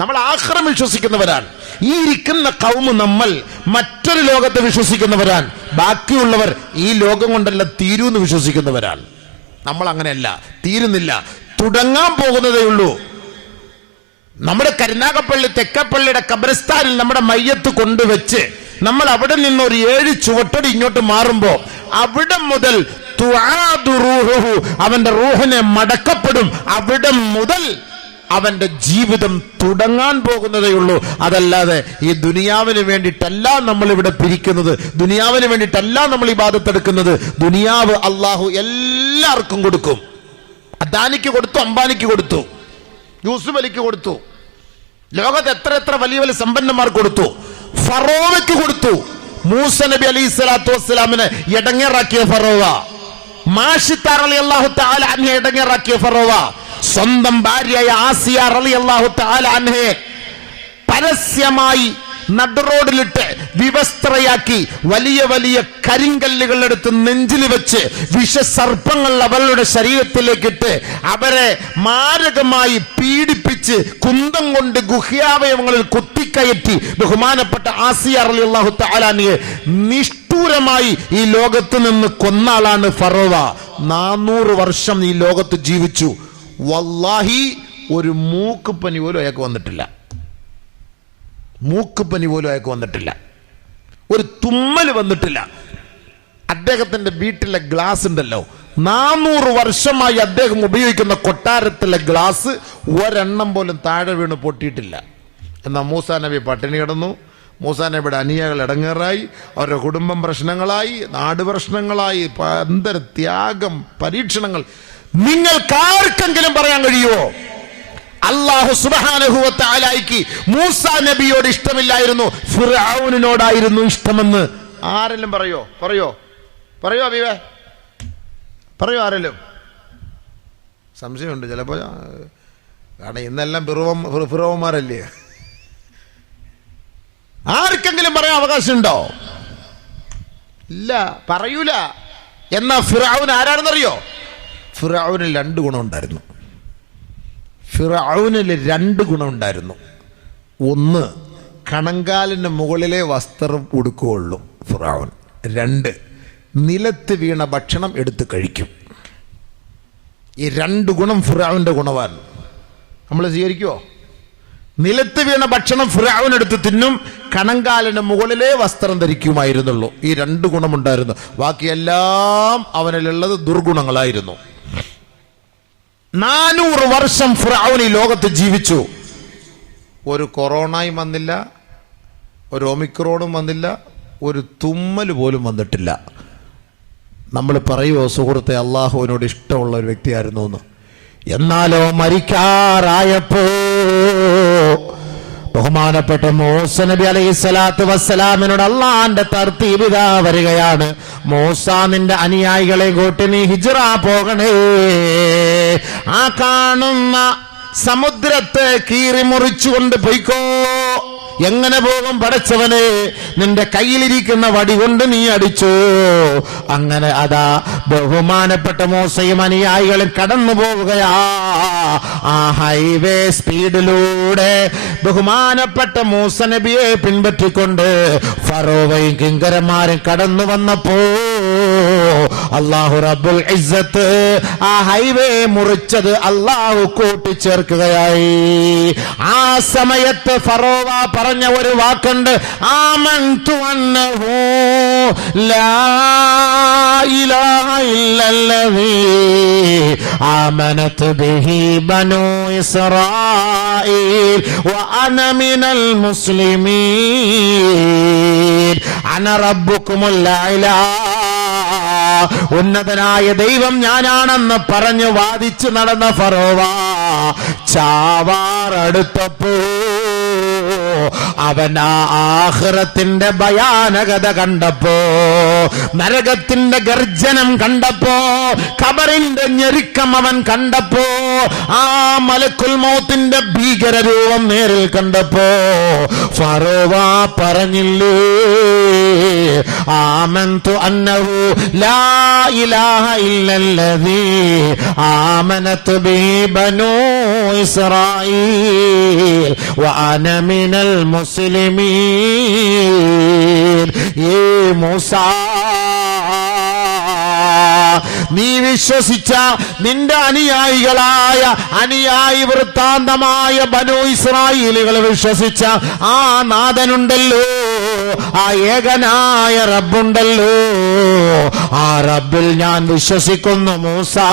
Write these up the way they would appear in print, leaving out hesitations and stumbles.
നമ്മൾ ആഖിറം വിശ്വസിക്കുന്നവരാണ്. ഈ ഇരിക്കുന്ന ഖൗമ് നമ്മൾ മറ്റൊരു ലോകത്തെ വിശ്വസിക്കുന്നവരാണ്. ബാക്കിയുള്ളവർ ഈ ലോകം കൊണ്ടല്ല തീരൂന്ന് വിശ്വസിക്കുന്നവരാണ്. നമ്മൾ അങ്ങനെയല്ല, തീരുന്നില്ല, തുടങ്ങാൻ പോകുന്നതേ ഉള്ളൂ. നമ്മുടെ കരുനാഗപ്പള്ളി തെക്കപ്പള്ളിയുടെ ഖബർസ്ഥാനിൽ നമ്മുടെ മയ്യത്ത് കൊണ്ടുവച്ച് നമ്മൾ അവിടെ നിന്ന് ഒരു 7 ചുവട്ടടി ഇങ്ങോട്ട് മാറുമ്പോ അവിടെ മുതൽ അവന്റെ റൂഹിനെ മടക്കപ്പെടും. അവിടെ മുതൽ അവന്റെ ജീവിതം തുടങ്ങാൻ പോകുന്നതേ ഉള്ളൂ. അതല്ലാതെ ഈ ദുനിയാവിന് വേണ്ടിയിട്ടല്ല നമ്മൾ ഇവിടെ പിരിക്കുന്നത്, ദുനിയാവിന് വേണ്ടിയിട്ടല്ല നമ്മൾ ഇബാദത്തെടുക്കുന്നത്. ദുനിയാവ് അള്ളാഹു എല്ലാവർക്കും കൊടുക്കും. അദാനിക്ക് കൊടുത്തു, അംബാനിക്ക് കൊടുത്തു, യൂസുഫ് അലിക്ക് കൊടുത്തു, ലോകത്ത് എത്ര വലിയ വലിയ സമ്പന്നന്മാർക്ക് കൊടുത്തു, ഫറോവയ്ക്ക് കൊടുത്തു. മൂസ നബി അലൈഹി സ്വലാത്തു വസ്സലാമിനെ ഇടങ്ങേറാക്കിയ ഫറോവ, മാഷിത്താർ റളിയല്ലാഹു തആല അൻഹ ഇടങ്ങേറാക്കിയ ഫറോവ, സ്വന്തം ഭാര്യയായ ആസിയ റളിയല്ലാഹു തആല അൻഹയെ പരസ്യമായി നടുറോഡിലിട്ട് വിവസ്ത്രയാക്കി വലിയ വലിയ കരിങ്കല്ലുകൾ എടുത്ത് നെഞ്ചിൽ വെച്ച് വിഷസർപ്പങ്ങൾ അവളുടെ ശരീരത്തിലേക്കിട്ട് അവരെ മാരകമായി പീഡിപ്പിച്ച് കുന്തം കൊണ്ട് ഗുഹ്യാവയവങ്ങളിൽ കുത്തിക്കയറ്റി ബഹുമാനപ്പെട്ട ആസിയ റളിയല്ലാഹു തആല അൻഹയെ നിഷ്ഠൂരമായി ഈ ലോകത്ത് നിന്ന് കൊന്ന ആളാണ് ഫറോവ. 400 വർഷം ഈ ലോകത്ത് ജീവിച്ചു. വല്ലാഹി ഒരു മൂക്കുപനി പോലും അയാൾക്ക് വന്നിട്ടില്ല. മൂക്കുപനി പോലും അയാൾക്ക് വന്നിട്ടില്ല. ഒരു തുമ്മൽ വന്നിട്ടില്ല. അദ്ദേഹത്തിന്റെ വീട്ടിലെ ഗ്ലാസ് ഉണ്ടല്ലോ, 400 വർഷമായി അദ്ദേഹം ഉപയോഗിക്കുന്ന കൊട്ടാരത്തിലെ ഗ്ലാസ് ഒരെണ്ണം പോലും താഴെ വീണ് പൊട്ടിയിട്ടില്ല. എന്നാൽ മൂസാ നബി പട്ടിണി കിടന്നു. മൂസാ നബിയുടെ അനുയായികൾ ഇടങ്ങേറായി, അവരുടെ കുടുംബം പ്രശ്നങ്ങളായി, നാട് പ്രശ്നങ്ങളായി, അന്തര ത്യാഗം, പരീക്ഷണങ്ങൾ. നിങ്ങൾക്കാർക്കെങ്കിലും പറയാൻ കഴിയുമോ അല്ലാഹു സുബ്ഹാനഹു വ തആലയ്ക്ക് മൂസാ നബിയോട് ഇഷ്ടമില്ലായിരുന്നു, ഫിർഔനിനോടായിരുന്നു ഇഷ്ടമെന്ന്? ആരെങ്കിലും പറയോ? അബീബേ, പറയോ ആരെങ്കിലും? സംശയമുണ്ട് ചിലപ്പോൾ. കാരണം ഇന്നെല്ലാം ഫിറോവന്മാരല്ലേ. ആർക്കെങ്കിലും പറയാൻ അവകാശമുണ്ടോ? ഇല്ല, പറയൂല. എന്നാ ഫിർഔൻ ആരാണെന്നറിയോ? ഫിർഔന് 2 ഗുണമുണ്ടായിരുന്നു. ഫിർഔനിൽ 2 ഗുണമുണ്ടായിരുന്നു. ഒന്ന്, കണങ്കാലിന് മുകളിലെ വസ്ത്രം ഉടുക്കുകയുള്ളൂ ഫിർഔൻ. 2, നിലത്ത് വീണ ഭക്ഷണം എടുത്ത് കഴിക്കും. ഈ 2 ഗുണം ഫിർഔന്റെ ഗുണമാണ്. നമ്മൾ സ്വീകരിക്കുമോ? നിലത്ത് വീണ ഭക്ഷണം ഫിർഔൻ എടുത്ത് തിന്നും, കണങ്കാലിന് മുകളിലെ വസ്ത്രം ധരിക്കുമായിരുന്നുള്ളൂ. ഈ 2 ഗുണമുണ്ടായിരുന്നു. ബാക്കിയെല്ലാം അവനിലുള്ളത് ദുർഗുണങ്ങളായിരുന്നു. 400 വർഷം ഫിർഔൻ ഈ ലോകത്ത് ജീവിച്ചു. ഒരു കൊറോണയും വന്നില്ല, ഒരു ഒമിക്രോണും വന്നില്ല, ഒരു തുമ്മൽ പോലും വന്നിട്ടില്ല. നമ്മൾ പറയുമോ സുഹൃത്തെ അള്ളാഹുവിനോട് ഇഷ്ടമുള്ള ഒരു വ്യക്തിയായിരുന്നു എന്ന്? എന്നാലോ മരിക്കാറായപ്പോ ബഹുമാനപ്പെട്ട മൂസ നബി അലൈഹി സ്വലാത്തു വസ്സലാമിനോട് അള്ളാന്റെ തർത്തീബ് ഇതാ വരികയാണ്. മൂസ, നിന്റെ അനുയായികളെ കൂട്ടി നീ ഹിജ്റ പോകണേ. ആ കാണുന്ന സമുദ്രത്തെ കീറി മുറിച്ചുകൊണ്ട് പോയിക്കോ. എങ്ങനെ പോകും പടച്ചവനെ? നിന്റെ കയ്യിലിരിക്കുന്ന വടി കൊണ്ട് നീ അടിച്ചു. അങ്ങനെ അതാ ബഹുമാനപ്പെട്ട മൂസയും അനുയായികളും കടന്നു പോവുകയാ. ആ ഹൈവേ സ്പീഡിലൂടെ ബഹുമാനപ്പെട്ട മൂസ നബിയെ പിൻപറ്റിക്കൊണ്ട് ഫറോവയും കിങ്കരന്മാരും കടന്നു വന്നപ്പോ അല്ലാഹു റബ്ബുൽ ഇസ്സത്ത് ആ ഹൈവേ മുറിച്ചത് അല്ലാഹു കൂട്ടിച്ചേർക്കുകയായി. ആ സമയത്ത് ഫറോവ പറഞ്ഞ ഒരു വാക്കുണ്ട്, ആമൻതു അന്നഹു ലാ ഇലാഹ ഇല്ലല്ലദീ ആമനത് ബിഹി ബനൂ ഇസ്രായീൽ വ അന മിനൽ മുസ്ലിമീൻ അന റബ്ബുകുമുൽ അഅ്ലാ. ഉന്നതനായ ദൈവം ഞാനാണെന്ന് പറഞ്ഞു വാദിച്ചു നടന്ന ഫറോവ ചാവാറടുത്തപ്പോ അവൻ ആ ആഖിറത്തിന്റെ ഭയാനകത കണ്ടപ്പോ, നരകത്തിന്റെ ഗർജനം കണ്ടപ്പോ, ഖബറിന്റെ ഞെരുക്കം അവൻ കണ്ടപ്പോ, ആ മലക്കുൽ മൗത്തിന്റെ ഭീകരരൂപം നേരിൽ കണ്ടപ്പോ ഫറോവ പറഞ്ഞില്ലേ, ആമന്തു അന്നഹു ലാ ഇലാഹ ഇല്ലല്ലദീ ആമനത് ബിഹി ബനൂ ഇസ്രായീൽ വഅന മിനൽ മുസ്ലിമീൻ. ഏ മൂസാ, നീ വിശ്വസിച്ച നിന്റെ അനുയായി വൃത്താന്തമായ ബനൂ ഇസ്രായേലുകൾ വിശ്വസിച്ച ആ നാഥനുണ്ടല്ലോ, ആ ഏകനായ റബ്ബുണ്ടല്ലോ, ആ റബ്ബിൽ ഞാൻ വിശ്വസിക്കുന്നു മൂസാ.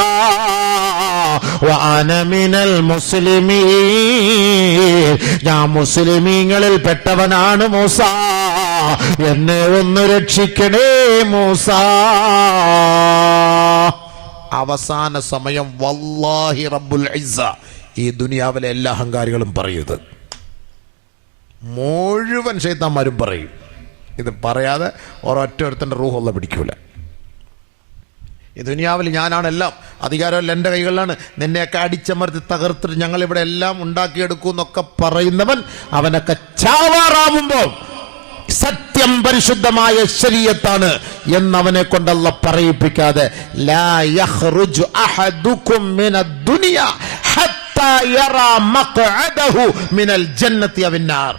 വഅന മിനൽ മുസ്ലിമീൻ, ഞാൻ മുസ്ലിമീങ്ങളിൽ പെട്ടവനാണ് മൂസാ, എന്നെ ഒന്ന് രക്ഷിക്കണേ മൂസാ. അവസാന സമയം വല്ലാഹി റബ്ബുൽ ഇസ്സ, ഈ ദുനിയാവിലെ എല്ലാ അഹങ്കാരികളും പറയുന്നത് മുഴുവൻ ശൈത്താന്മാരും പറയും. ഇത് പറയാതെ ഒരൊറ്റൊരുത്തൻ്റെ റൂഹുള്ള പിടിക്കൂല. ഈ ദുനിയാവിൽ ഞാനാണെല്ലാം, അധികാരമെല്ലാം എൻ്റെ കൈകളിലാണ്, നിന്നെയൊക്കെ അടിച്ചമർത്തി തകർത്തിട്ട് ഞങ്ങളിവിടെ എല്ലാം ഉണ്ടാക്കിയെടുക്കും എന്നൊക്കെ പറയുന്നവൻ അവനൊക്കെ ചാവാറാവുമ്പോൾ സത്യം പരിശുദ്ധമായ ശരീഅത്താണ് എന്നവനെ കൊണ്ടല്ല പറയിപ്പിക്കാതെ ലാ യഖ്റുജു അഹദുകും മിനദ് ദുനിയ ഹത്താ യറാ മഖ്അദഹു മിനൽ ജന്നതി അവന്നാർ.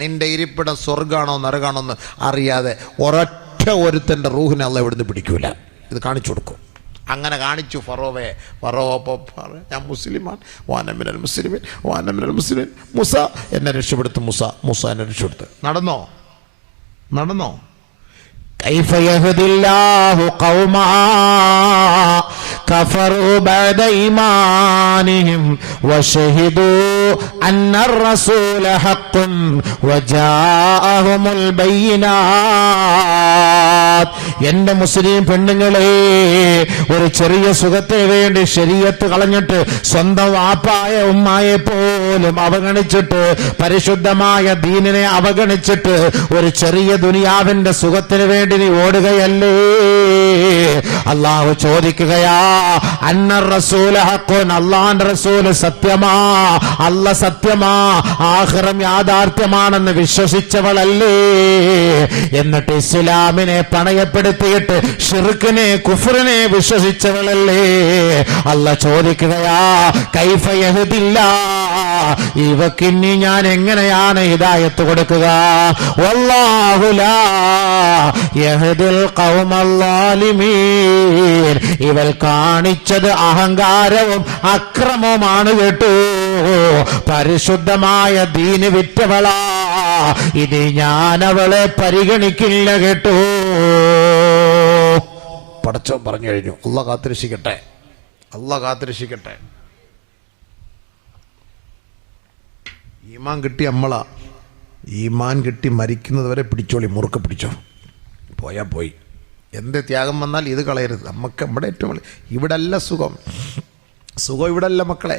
നിന്റെ ഇരിപ്പിടം സ്വർഗ്ഗാണോ നരകാണോ എന്ന് അറിയാതെ ഒരൊറ്റ ഒരുത്തൻ്റെ റൂഹിനെ അല്ലാഹ് ഇവിടുന്ന് പിടിക്കൂല. ഇത് കാണിച്ചു കൊടുക്കും. അങ്ങനെ കാണിച്ചു ഫറോവയെ. ഫറോവ ഞാൻ മുസ്ലിമാണ്, വാന മിനൽ മുസ്ലിമീൻ, വാന മിനൽ മുസ്ലിമീൻ. മൂസ എന്നെ രക്ഷപ്പെടുത്തു, മൂസ എന്നെ രക്ഷപ്പെടുത്ത്. നടന്നോ? കൈഫ യഹ്ദില്ലാഹു ഖൗമാ കഫറൂ ബഅദ ഈമാനിഹിം വശഹിദൂ അന്നർ റസൂല ഹഖ്ഖുൻ വജാഅഹുമുൽ ബയ്യിനാത്ത്. എന്റെ മുസ്ലിം പെണ്ണുങ്ങളെ, ഒരു ചെറിയ സുഖത്തിന് വേണ്ടി ശരീഅത്ത് കളഞ്ഞിട്ട് സ്വന്തം വാപ്പായ ഉമ്മായെ പോലും അവഗണിച്ചിട്ട് പരിശുദ്ധമായ ദീനിനെ അവഗണിച്ചിട്ട് ഒരു ചെറിയ ദുനിയാവിന്റെ സുഖത്തിന് വേണ്ടി നീ ഓടുകയല്ലേ? അല്ലാഹു ചോദിക്കുകയാ, അന്നർ റസൂല ഹഖ്ഖുൻ, അല്ലാഹുവിന്റെ റസൂൽ സത്യമാ, അല്ല സത്യമാ, ആഖിറം യാഥാർത്ഥ്യമാണെന്ന് വിശ്വസിച്ചവളല്ലേ? എന്നിട്ട് ഇസ്ലാമിനെ പണയപ്പെടുത്തിയിട്ട് ശിർക്കിനെ കുഫ്റിനെ വിശ്വസിച്ചവളല്ലേ? അല്ല ചോദിക്കുകയാ, കൈഫ യഹ്ദില്ലാ, ഇവക്കിനി ഞാൻ എങ്ങനെയാണ് ഹിദായത്ത് കൊടുക്കുക? വല്ലാഹു ലാ യഹ്ദിൽ ഖൗമൽ ളാലിമീൻ. ഇവൾ കാണിച്ചത് അഹങ്കാരവും അക്രമവുമാണ് കേട്ടോ. പരിശുദ്ധമായ ദീന് വിറ്റവളാ, ഇത് ഞാൻ അവളെ പരിഗണിക്കില്ല കേട്ടോ. പടച്ചോൻ പറഞ്ഞു കഴിഞ്ഞു. അല്ലാഹ് കാത്തിരക്ഷിക്കട്ടെ. ഈമാൻ കിട്ടി നമ്മളാ. ഈമാൻ കിട്ടി മരിക്കുന്നത് വരെ പിടിച്ചോളി, മുറുക്കെ പിടിച്ചോ. പോയാൽ പോയി. എന്ത് ത്യാഗം വന്നാൽ ഇത് കളയരുത്. നമുക്ക് നമ്മുടെ ഏറ്റവും ഇവിടെ അല്ല സുഖം ഇവിടെ അല്ല മക്കളെ.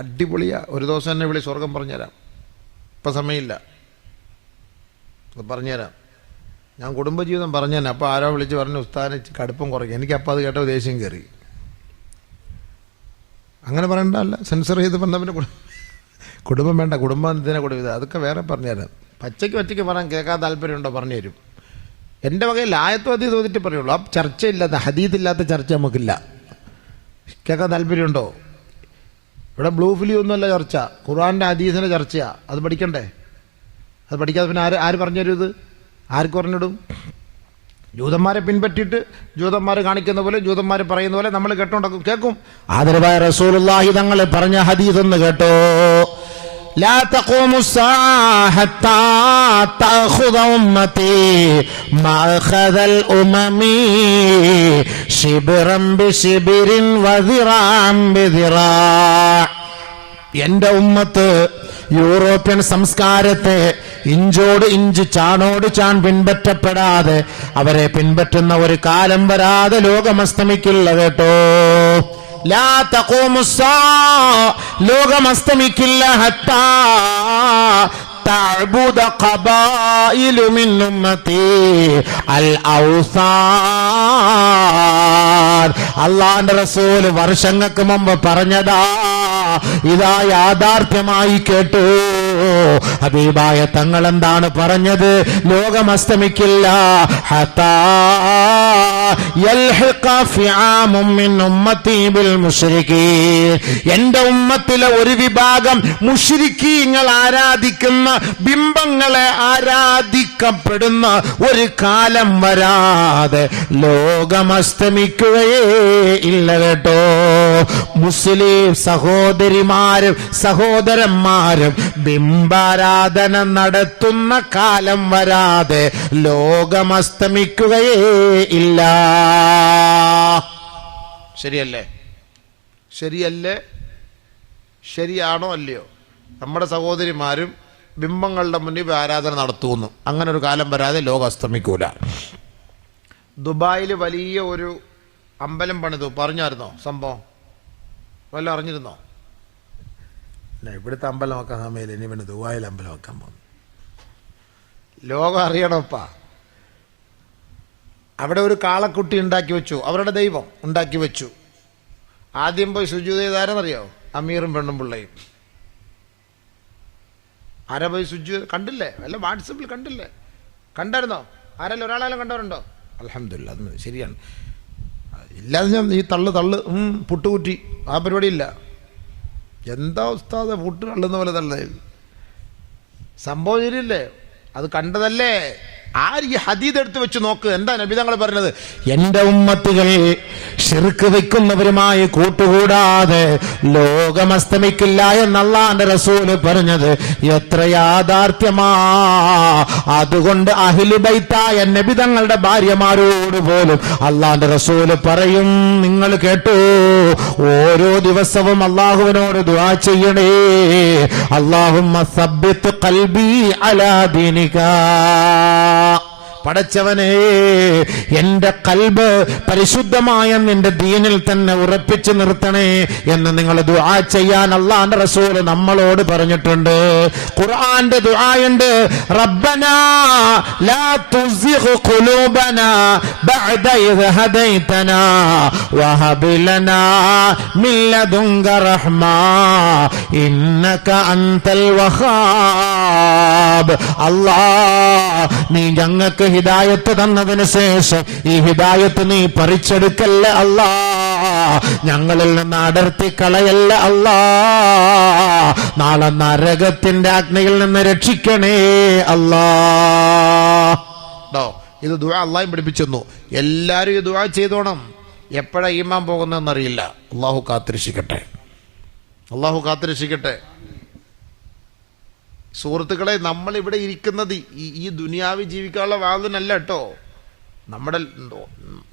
അടിപൊളിയാ. ഒരു ദിവസം എന്നെ വിളി, സ്വർഗം പറഞ്ഞുതരാം. ഇപ്പം സമയമില്ല, പറഞ്ഞുതരാം. ഞാൻ കുടുംബജീവിതം പറഞ്ഞു തന്നെ. അപ്പോൾ ആരോ വിളിച്ച് പറഞ്ഞു, ഉസ്താദിന് കടുപ്പം കുറയ്ക്കും. എനിക്കപ്പോൾ അത് കേട്ടോ ദേഷ്യം കയറി. അങ്ങനെ പറയണ്ടല്ല, സെൻസർ ചെയ്ത് പറഞ്ഞവൻ്റെ കുടുംബം വേണ്ട, കുടുംബത്തിനെ കൊടുക്കുക, അതൊക്കെ വേറെ പറഞ്ഞുതരാം. പച്ചയ്ക്ക് പറയാൻ കേൾക്കാൻ താല്പര്യമുണ്ടോ പറഞ്ഞു തരും. എൻ്റെ വകയിൽ ആയത്തും അതി തോന്നിട്ട് പറയുള്ളൂ. ആ ചർച്ചയില്ലാത്ത, ഹദീത്തില്ലാത്ത ചർച്ച നമുക്കില്ല. കേൾക്കാൻ താല്പര്യമുണ്ടോ? ഇവിടെ ബ്ലൂ ഫിലിം ഒന്നുമല്ല ചർച്ച, ഖുർആൻ്റെ ഹദീസിൻ്റെ ചർച്ചയാണ്. അത് പഠിക്കണ്ടേ? അത് പഠിക്കാതെ പിന്നെ ആര് പറഞ്ഞു തരും? ഇത് ആർക്ക് പറഞ്ഞിടും? ജൂതന്മാരെ പിൻപറ്റിയിട്ട് ജൂതന്മാർ കാണിക്കുന്ന പോലെ, ജൂതന്മാർ പറയുന്ന പോലെ നമ്മൾ കേൾക്കും. ആദരവായ റസൂലുള്ളാഹി തങ്ങൾ പറഞ്ഞ ഹദീസ് ഒന്ന് കേട്ടോ. لا تقوم الساعة حتى تأخذ أمتي ما أخذ الأمم شبرا بشبر وذراعا بذراع. എന്റെ ഉമ്മത്ത് യൂറോപ്യൻ സംസ്കാരത്തെ ഇഞ്ചോട് ഇഞ്ച് ചാണോട് ചാൺ പിൻപറ്റപ്പെടാതെ അവരെ പിൻപറ്റുന്ന ഒരു കാലം വരാതെ ലോകം അസ്തമിക്കില്ല കേട്ടോ. ലാ തഖൂമു സ്സാഅ, ലോകം അസ്തമിക്കില്ല. ഹത്താ തഅബുദ ഖബായിലു മിൻ ഉമ്മത്തി അൽ ഔസാൻ. അല്ലാഹുവിന്റെ റസൂൽ വർഷങ്ങൾക്ക് മുമ്പ് പറഞ്ഞതാ, ഇതാ യാഥാർത്ഥ്യമായി കേട്ടു. ഹബീബായ തങ്ങൾ എന്താണ് പറഞ്ഞത്? ലോകം അസ്തമിക്കില്ല ഹത്താ യൽഹിഖ ഫിആമും മിൻ ഉമ്മത്തി ബിൽ മുശ്രികീൻ. എന്റെ ഉമ്മത്തിലെ ഒരു വിഭാഗം മുശ്രിക്കീങ്ങൾ ആരാധിക്കുന്ന ബിംബങ്ങളെ ആരാധിക്കപ്പെടുന്ന ഒരു കാലം വരാതെ ലോകം അസ്തമിക്കുകയേ ഇല്ല കേട്ടോ. മുസ്ലിം സഹോദരിമാരും സഹോദരന്മാരും ബിംബാരാധന നടത്തുന്ന കാലം വരാതെ ലോകം അസ്തമിക്കുകയേ ഇല്ല. ശരിയല്ലേ? ശരിയല്ലേ? ശരിയാണോ അല്ലയോ? നമ്മുടെ സഹോദരിമാരും ബിംബങ്ങളുടെ മുന്നിൽ ആരാധന നടത്തുന്നു. അങ്ങനെ ഒരു കാലം വരാതെ ലോകം അസ്തമിക്കൂല. ദുബായിൽ വലിയ ഒരു അമ്പലം പണിതു, പറഞ്ഞായിരുന്നോ സംഭവം? വല്ല അറിഞ്ഞിരുന്നോ? ഇവിടുത്തെ അമ്പലം വെക്കാൻ സമയമില്ല, ഇനി പിന്നെ ദുബായിൽ അമ്പലം വെക്കാൻ പോകുന്നു. ലോകം അറിയണപ്പാ. അവിടെ ഒരു കാളക്കുട്ടി ഉണ്ടാക്കി വെച്ചു, അവരുടെ ദൈവം ഉണ്ടാക്കി വെച്ചു. ആദ്യം പോയി സുജൂദ് ചെയ്താരെന്നറിയോ? അമീറും പെണ്ണും പിള്ളയും. ആരാ പോയി സുജൂദ്? കണ്ടില്ലേ? അല്ല വാട്സപ്പിൽ കണ്ടില്ലേ? കണ്ടായിരുന്നോ? ആരെല്ലാം ഒരാളെല്ലാം കണ്ടവരുണ്ടോ? അൽഹംദുലില്ലാ, അത് ശരിയാണ്. ഇല്ലാതെ ഞാൻ ഈ തള്ളു പുട്ടുകുറ്റി ആ പരിപാടിയില്ല. എന്താ ഉസ്താദ് പുട്ട് തള്ളുന്ന പോലെ തള്ളേ? സംഭവം ശരിയല്ലേ? അത് കണ്ടതല്ലേ? ആര് ഈ ഹദീദ് എടുത്ത് വെച്ച് നോക്ക്. എന്താ നബി തങ്ങൾ പറഞ്ഞത്? എന്റെ ഉമ്മത്തുകൾ ശിർക്ക് വെക്കുന്നവരുമായി കൂട്ടുകൂടാതെ ലോകം അസ്തമിക്കില്ല എന്ന് അല്ലാഹുവിന്റെ റസൂല് പറഞ്ഞത് എത്ര യാഥാർത്ഥ്യമാ. അതുകൊണ്ട് അഹ്ലു ബൈത്തായ നബി തങ്ങളുടെ ഭാര്യമാരോട് പോലും അല്ലാഹുവിന്റെ റസൂല് പറയും, നിങ്ങൾ കേട്ടോ, ഓരോ ദിവസവും അള്ളാഹുവിനോട് ദുആ ചെയ്യണേ, അല്ലാഹുമ്മ സബ്ബിത് ഖൽബി അലാ ദീനിക. പടച്ചവനെ, എന്റെ കൽബ് പരിശുദ്ധമായ നിന്റെ ദീനിൽ തന്നെ ഉറപ്പിച്ചു നിർത്തണേ എന്ന് നിങ്ങൾ ദുആ ചെയ്യാൻ അല്ലാഹുവിന്റെ റസൂൽ നമ്മളോട് പറഞ്ഞിട്ടുണ്ട്. ഖുർആന്റെ ദുആയുണ്ട്, റബ്ബനാ ലാ തുസിഗ് ഖുലൂബനാ ബഅദ ഇദ് ഹദൈതനാ വഹബ് ലനാ മിൻ ലദുൻക റഹ്മാ ഇന്നക അൻതൽ വഹാബ്. അല്ലാഹ്, നീ ഞങ്ങൾക്ക് ഹിദായത്ത് തന്നതിന് ശേഷം ഈ ഹിദായത്ത് നീ പറിച്ചെടുക്കല്ല അല്ലാ, ഞങ്ങളിൽ നിന്ന് അടർത്തി കളയല്ല അല്ലാ, നാളെ നരകത്തിന്റെ അഗ്നിയിൽ നിന്ന് രക്ഷിക്കണേ അല്ലാ. ഇത് ദുആ അല്ലാഹു പഠിപ്പിച്ചെന്നു. എല്ലാരും ഈ ദുആ ചെയ്തോണം. എപ്പോഴാ ഈമാൻ പോകുന്നതെന്നറിയില്ല. അല്ലാഹു കാത്തിരക്ഷിക്കട്ടെ, അല്ലാഹു കാത്തിരക്ഷിക്കട്ടെ. സുഹൃത്തുക്കളെ, നമ്മളിവിടെ ഇരിക്കുന്നത് ഈ ദുനിയാവിൽ ജീവിക്കാനുള്ള വാതിനല്ല കേട്ടോ. നമ്മുടെ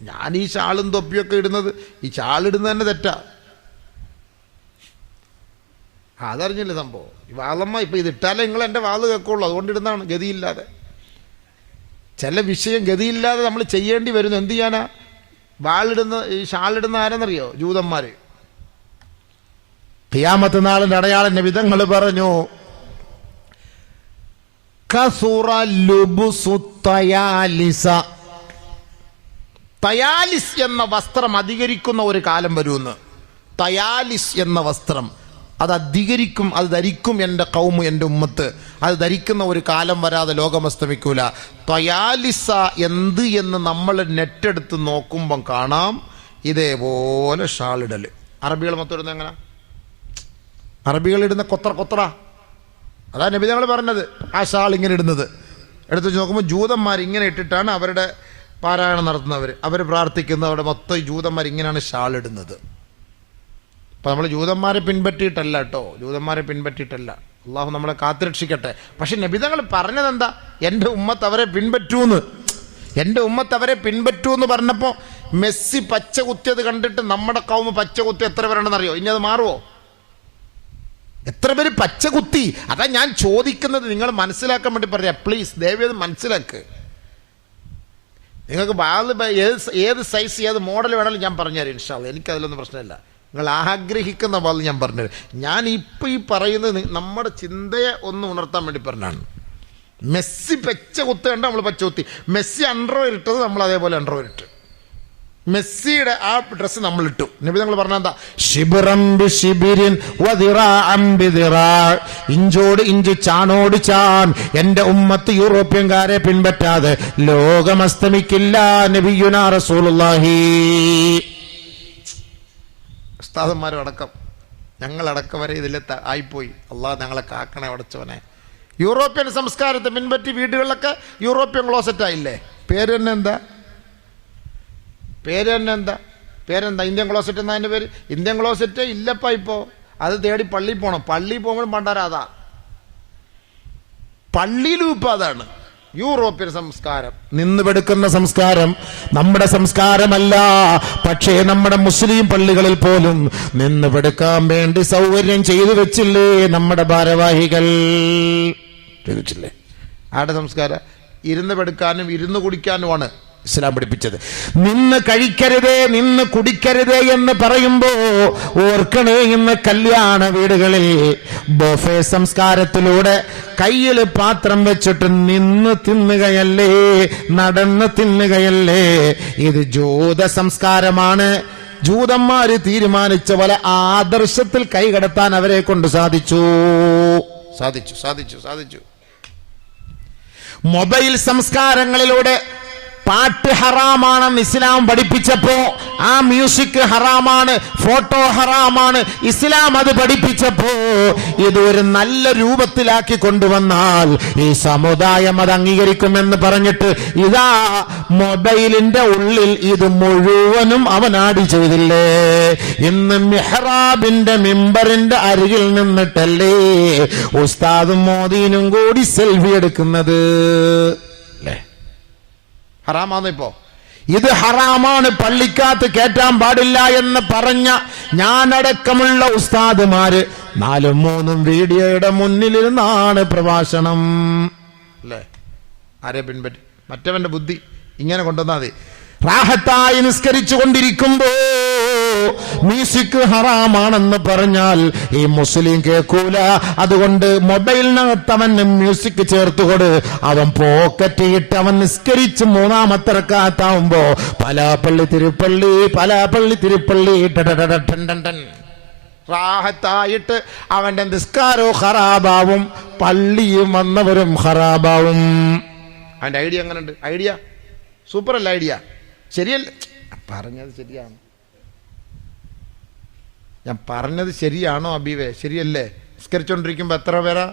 ഞാൻ ഈ ഷാളും തൊപ്പിയൊക്കെ ഇടുന്നത്, ഈ ഷാളിടുന്നത് തന്നെ തെറ്റാ. അതറിഞ്ഞില്ലേ സംഭവം? ഈ വാളമ്മ ഇപ്പം ഇതിട്ടാലേ നിങ്ങൾ എൻ്റെ വാള് കേൾക്കുള്ളൂ, അതുകൊണ്ട് ഇടുന്നതാണ്. ഗതിയില്ലാതെ ചില വിഷയം ഗതിയില്ലാതെ നമ്മൾ ചെയ്യേണ്ടി വരുന്നു. എന്ത് ചെയ്യാനാ? വാളിടുന്ന ഈ ഷാളിടുന്ന ആരെന്നറിയോ? ജൂതന്മാര്. ഖിയാമത്ത് നാളിന്റെ അടയാളം നബി തങ്ങൾ പറഞ്ഞു, തയാലിസ് എന്ന വസ്ത്രം അധികരിക്കുന്ന ഒരു കാലം വരുമെന്ന്. തയാലിസ് എന്ന വസ്ത്രം അത് അധികരിക്കും, അത് ധരിക്കും എൻ്റെ കൗമ്, എൻ്റെ ഉമ്മത്ത്. അത് ധരിക്കുന്ന ഒരു കാലം വരാതെ ലോകം അസ്തമിക്കൂല. തയാലിസ എന്ത് എന്ന് നമ്മൾ നെറ്റെടുത്ത് നോക്കുമ്പം കാണാം ഇതേപോലെ ഷാളിടല്. അറബികൾ മൊത്തം ഇടുന്നത് എങ്ങനെ? അറബികൾ ഇടുന്ന കൊത്ര അതാ നബി തങ്ങൾ പറഞ്ഞത്. ആ ഷാൾ ഇങ്ങനെ ഇടുന്നത് എടുത്ത് വെച്ച് നോക്കുമ്പോൾ ജൂതന്മാർ ഇങ്ങനെ ഇട്ടിട്ടാണ് അവരുടെ പാരായണം നടത്തുന്നവർ, അവർ പ്രാർത്ഥിക്കുന്നവരുടെ മൊത്തം ജൂതന്മാർ ഇങ്ങനെയാണ് ഷാൾ ഇടുന്നത്. അപ്പം നമ്മൾ ജൂതന്മാരെ പിൻപറ്റിയിട്ടല്ല കേട്ടോ, ജൂതന്മാരെ പിൻപറ്റിയിട്ടല്ല. അള്ളാഹു നമ്മളെ കാത്തുരക്ഷിക്കട്ടെ. പക്ഷെ നബി തങ്ങൾ പറഞ്ഞതെന്താ? എൻ്റെ ഉമ്മത്ത് അവരെ പിൻപറ്റൂന്ന്. എൻ്റെ ഉമ്മത്ത് അവരെ പിൻപറ്റൂന്ന് പറഞ്ഞപ്പോൾ മെസ്സി പച്ച കുത്തിയത് കണ്ടിട്ട് നമ്മുടെ കൗമ് പച്ച കുത്തി എത്ര പേരുണ്ടെന്നറിയോ? ഇനി അത് മാറുമോ? എത്ര പേര് പച്ച കുത്തി? അതാ ഞാൻ ചോദിക്കുന്നത്, നിങ്ങൾ മനസ്സിലാക്കാൻ വേണ്ടി പറയാം. പ്ലീസ് ദയവേത് മനസ്സിലാക്ക്. നിങ്ങൾക്ക് ഏത് സൈസ് ഏത് മോഡൽ വേണമെങ്കിലും ഞാൻ പറഞ്ഞുതരാം ഇൻഷാ അല്ലാഹ്. എനിക്കതിലൊന്നും പ്രശ്നമില്ല. നിങ്ങൾ ആഗ്രഹിക്കുന്ന പോലെ ഞാൻ പറഞ്ഞത്. ഞാൻ ഇപ്പം ഈ പറയുന്നത് നമ്മുടെ ചിന്തയെ ഒന്ന് ഉണർത്താൻ വേണ്ടി പറഞ്ഞാണ്. മെസ്സി പെച്ച കുത്ത് കണ്ട നമ്മൾ പച്ച കുത്തി. മെസ്സി അണ്ടർവെയർ ഇട്ടത് നമ്മൾ അതേപോലെ അണ്ടർവെയർ ഇട്ട്. മെസ്സിയുടെ ആ ഡ്രസ്സ് നമ്മൾ ഇട്ടു. നബി നിങ്ങൾ പറഞ്ഞാ ഇഞ്ചോട് ഇഞ്ച് ചാണോട് ചാൺ. എന്റെ ഉമ്മത്ത് യൂറോപ്യൻകാരെ പിൻപറ്റാതെ ലോകം അസ്തമിക്കില്ല. നബിയുനാ റസൂലുള്ളാഹി. ഉസ്താദന്മാരും അടക്കം ഞങ്ങളടക്കം വരെ ഇതിൽ ആയിപ്പോയി. അള്ളാഹ് ഞങ്ങളെ കാക്കണേ അടച്ചവനെ. യൂറോപ്യൻ സംസ്കാരത്തെ പിൻപറ്റി വീടുകളിലൊക്കെ യൂറോപ്യൻ ക്ലോസറ്റായില്ലേ? പേര് തന്നെ എന്താ? ഇന്ത്യൻ ക്ലോസറ്റ് എന്നാ അതിൻ്റെ പേര്? ഇന്ത്യൻ ക്ലോസറ്റ് ഇല്ലപ്പ. ഇപ്പോൾ അത് തേടി പള്ളിയിൽ പോകണം. പള്ളിയിൽ പോകുമ്പോഴും പണ്ടാരാതാ. പള്ളിയിലും ഇപ്പം അതാണ് യൂറോപ്യൻ സംസ്കാരം. നിന്നുപെടുക്കുന്ന സംസ്കാരം നമ്മുടെ സംസ്കാരമല്ല. പക്ഷേ നമ്മുടെ മുസ്ലിം പള്ളികളിൽ പോലും നിന്നുപെടുക്കാൻ വേണ്ടി സൗകര്യം ചെയ്തു വെച്ചില്ലേ നമ്മുടെ ഭാരവാഹികൾ? ചെയ്തില്ലേ? ആരുടെ സംസ്കാരം? ഇരുന്ന് പെടുക്കാനും ഇരുന്ന് കുടിക്കാനുമാണ് ഇസ്ലാം പഠിപ്പിച്ചത്. നിന്ന് കഴിക്കരുതേ, നിന്ന് കുടിക്കരുതേ എന്ന് പറയുമ്പോ ഓർക്കണേ, ഇന്ന് കല്യാണ വീടുകളിൽ ബൊഫേ സംസ്കാരത്തിലൂടെ കയ്യിൽ പാത്രം വെച്ചിട്ട് നിന്ന് തിന്നുകയല്ലേ, നടന്ന് തിന്നുകയല്ലേ. ഇത് ജൂത സംസ്കാരമാണ്. ജൂതന്മാര് തീരുമാനിച്ച പോലെ ആദർശത്തിൽ കൈകടത്താൻ അവരെ കൊണ്ട് സാധിച്ചു. മൊബൈൽ സംസ്കാരങ്ങളിലൂടെ പാട്ട് ഹറാമാണെന്ന് ഇസ്ലാം പഠിപ്പിച്ചപ്പോ, ആ മ്യൂസിക് ഹറാമാണ്, ഫോട്ടോ ഹറാമാണ്, ഇസ്ലാം അത് പഠിപ്പിച്ചപ്പോ ഇതൊരു നല്ല രൂപത്തിലാക്കി കൊണ്ടുവന്നാൽ ഈ സമുദായം അത് അംഗീകരിക്കുമെന്ന് പറഞ്ഞിട്ട് ഇതാ മൊബൈലിന്റെ ഉള്ളിൽ ഇത് മുഴുവനും അവൻ ആഡ് ചെയ്തില്ലേ. ഇന്ന് മിഹ്റാബിന്റെ മിമ്പറിന്റെ അരികിൽ നിന്നിട്ടല്ലേ ഉസ്താദും മോദീനും കൂടി സെൽഫി എടുക്കുന്നത്? ഹറാമാന്ന്. ഇപ്പോ ഇത് ഹറാമാണ്, പള്ളിക്കകത്ത് കേറ്റാൻ പാടില്ല എന്ന് പറഞ്ഞ ഞാനടക്കമുള്ള ഉസ്താദുമാര് 4-3 വീഡിയോയുടെ മുന്നിലിരുന്നാണ് പ്രഭാഷണം. അല്ലേ? ആരെ പിൻപറ്റി? മറ്റവന്റെ ബുദ്ധി ഇങ്ങനെ കൊണ്ടുവന്നാൽ മതി. റാഹത്തായി നിസ്കരിച്ചു കൊണ്ടിരിക്കുമ്പോ മ്യൂസിക് ഹറാമാണെന്ന് പറഞ്ഞാൽ ഈ മുസ്ലിം കേൾക്കൂല. അതുകൊണ്ട് മൊബൈലിനകത്ത് അവൻ മ്യൂസിക് ചേർത്തുകൊട്. അവൻ പോക്കറ്റ് ഇട്ട് അവൻ നിസ്കരിച്ച് 3-ാമത്തെ റക്അത്താവുമ്പോ പലാപ്പള്ളി തിരുപ്പള്ളി റാഹത്തായിട്ട് അവന്റെ നിസ്കാരവും ഖറാബാവും, പള്ളിയും വന്നവരും ഖറാബാവും. അവന്റെ ഐഡിയ എങ്ങനെയുണ്ട്? ഐഡിയ സൂപ്പറല്ല. ഐഡിയ ശരിയല്ലേ? പറഞ്ഞത് ശരിയാണ്. ഞാൻ പറഞ്ഞത് ശരിയാണോ അബീവേ? ശരിയല്ലേ? നിസ്കരിച്ചോണ്ടിരിക്കുമ്പോ എത്ര പേരാ?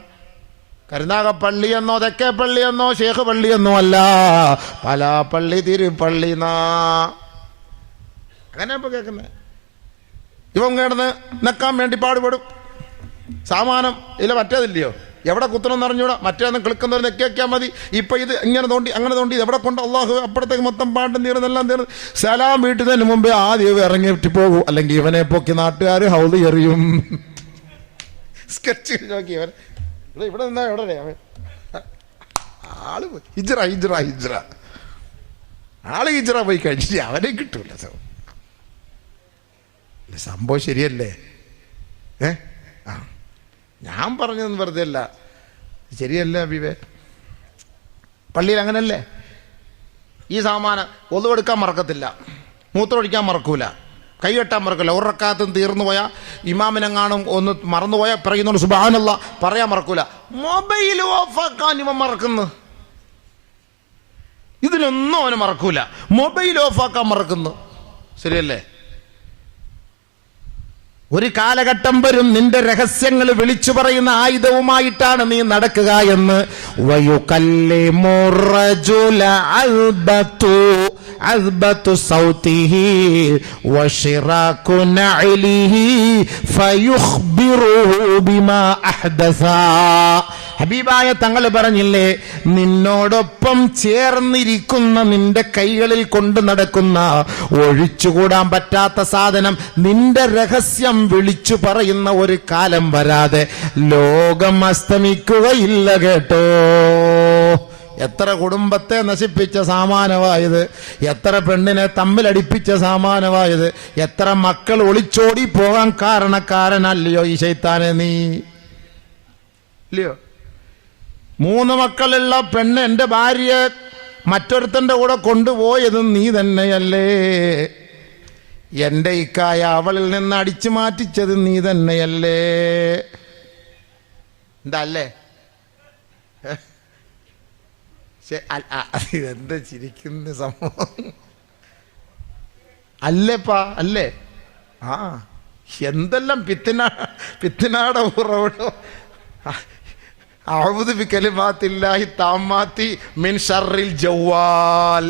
കരുനാഗപ്പള്ളിയെന്നോ തെക്കേ പള്ളിയെന്നോ ഷേഖ് പള്ളിയെന്നോ അല്ല, പലാപ്പള്ളി തിരുപ്പള്ളി അങ്ങനെ ഇപ്പൊ കേൾക്കുന്നത്. ഇവൻ കിടന്ന് നിൽക്കാൻ വേണ്ടി പാടുപെടും. സാമാനം ഇല്ല, മറ്റേതില്ലയോ? എവിടെ കുത്തണം എന്നറിഞ്ഞൂടാ. മറ്റേന്ന് കിളിക്കുന്നവർ നെക്കി വയ്ക്കാൻ മതി. ഇപ്പൊ ഇത് ഇങ്ങനെ തോണ്ടി അങ്ങനെ തോണ്ടി എവിടെ കൊണ്ട് അള്ളാഹു അപ്പുറത്തേക്ക് മൊത്തം പാട്ടും തീർന്നെല്ലാം തീർന്ന് സലാം വീട്ടുന്നതിന് മുമ്പേ ആദ്യം ഇറങ്ങിയിട്ട് പോകും. അല്ലെങ്കിൽ ഇവനെ പൊക്കി നാട്ടുകാർ ഹൗദ് എറിയും. സ്കെച്ച് നോക്കി അവൻ ഇവിടെ നിന്നാ എവിടെ ആള് ഹിജ്റ ആള് ഹിജ്റ പോയി കഴിച്ചിട്ട് അവനെ കിട്ടൂല. സംഭവം ശരിയല്ലേ? ഞാൻ പറഞ്ഞതെന്ന് വെറുതെ അല്ല, ശരിയല്ലേ അബീബേ? പള്ളിയിൽ അങ്ങനല്ലേ? ഈ സാമാനം ഒതുവെടുക്കാൻ മറക്കത്തില്ല, മൂത്രമൊഴിക്കാൻ മറക്കൂല, കൈ കെട്ടാൻ മറക്കില്ല. ഒരു റക്അത്തും തീർന്നു പോയാൽ ഇമാമിനെങ്ങാനും ഒന്ന് മറന്നുപോയാൽ പറയുന്നുണ്ട് സുബ്ഹാനല്ലാഹ് പറയാൻ മറക്കൂല. മൊബൈൽ ഓഫാക്കാൻ ഇവൻ മറക്കുന്നു. ഇതിനൊന്നും അവന് മറക്കൂല. മൊബൈൽ ഓഫാക്കാൻ മറക്കുന്നു. ശരിയല്ലേ? ഒരു കാലഘട്ടം വരും നിന്റെ രഹസ്യങ്ങൾ വിളിച്ചു പറയുന്ന ആയുധവുമായിട്ടാണ് നീ നടക്കുക എന്ന്. അസ്ബത്തു സൗതിഹി വശിറാഖു നഅലിഹി ഫയുഖ്ബിറുഹു ബിമാ അഹ്ദസ. ഹബീബായ തങ്ങൾ പറഞ്ഞില്ലേ, നിന്നോടൊപ്പം ചേർന്നിരിക്കുന്ന നിന്റെ കൈകളിൽ കൊണ്ടു നടക്കുന്ന ഒഴിച്ചുകൂടാൻ പറ്റാത്ത സാധനം, നിന്റെ രഹസ്യം വിളിച്ചു പറയുന്ന ഒരു കാലം വരാതെ ലോകം അസ്തമിക്കുകയില്ല കേട്ടോ. എത്ര കുടുംബത്തെ നശിപ്പിച്ച സാമാനമായത്, എത്ര പെണ്ണിനെ തമ്മിലടിപ്പിച്ച സാമാനമായത്, എത്ര മക്കൾ ഒളിച്ചോടി പോകാൻ കാരണക്കാരനല്ലയോ ഈ ശൈത്താനെ നീ, ഇല്ലയോ? 3 മക്കളുള്ള പെണ്ണ് എൻ്റെ ഭാര്യയെ മറ്റൊരുത്തൻ്റെ കൂടെ കൊണ്ടുപോയത് നീ തന്നെയല്ലേ? എൻ്റെ ഇക്കായ അവളിൽ നിന്ന് അടിച്ചു മാറ്റിച്ചത് നീ തന്നെയല്ലേ? എന്താ അല്ലേ? എന്താ ചിരിക്കുന്ന സംഭവം അല്ലേപ്പാ, അല്ലേ? ആ, എന്തെല്ലാം പിത്തിനാട ഉറവിടോ. അഊദു ബികലിമാത്തില്ലാഹി താമ്മാത്തി മിൻ ശർറിൽ ജവ്വാൽ.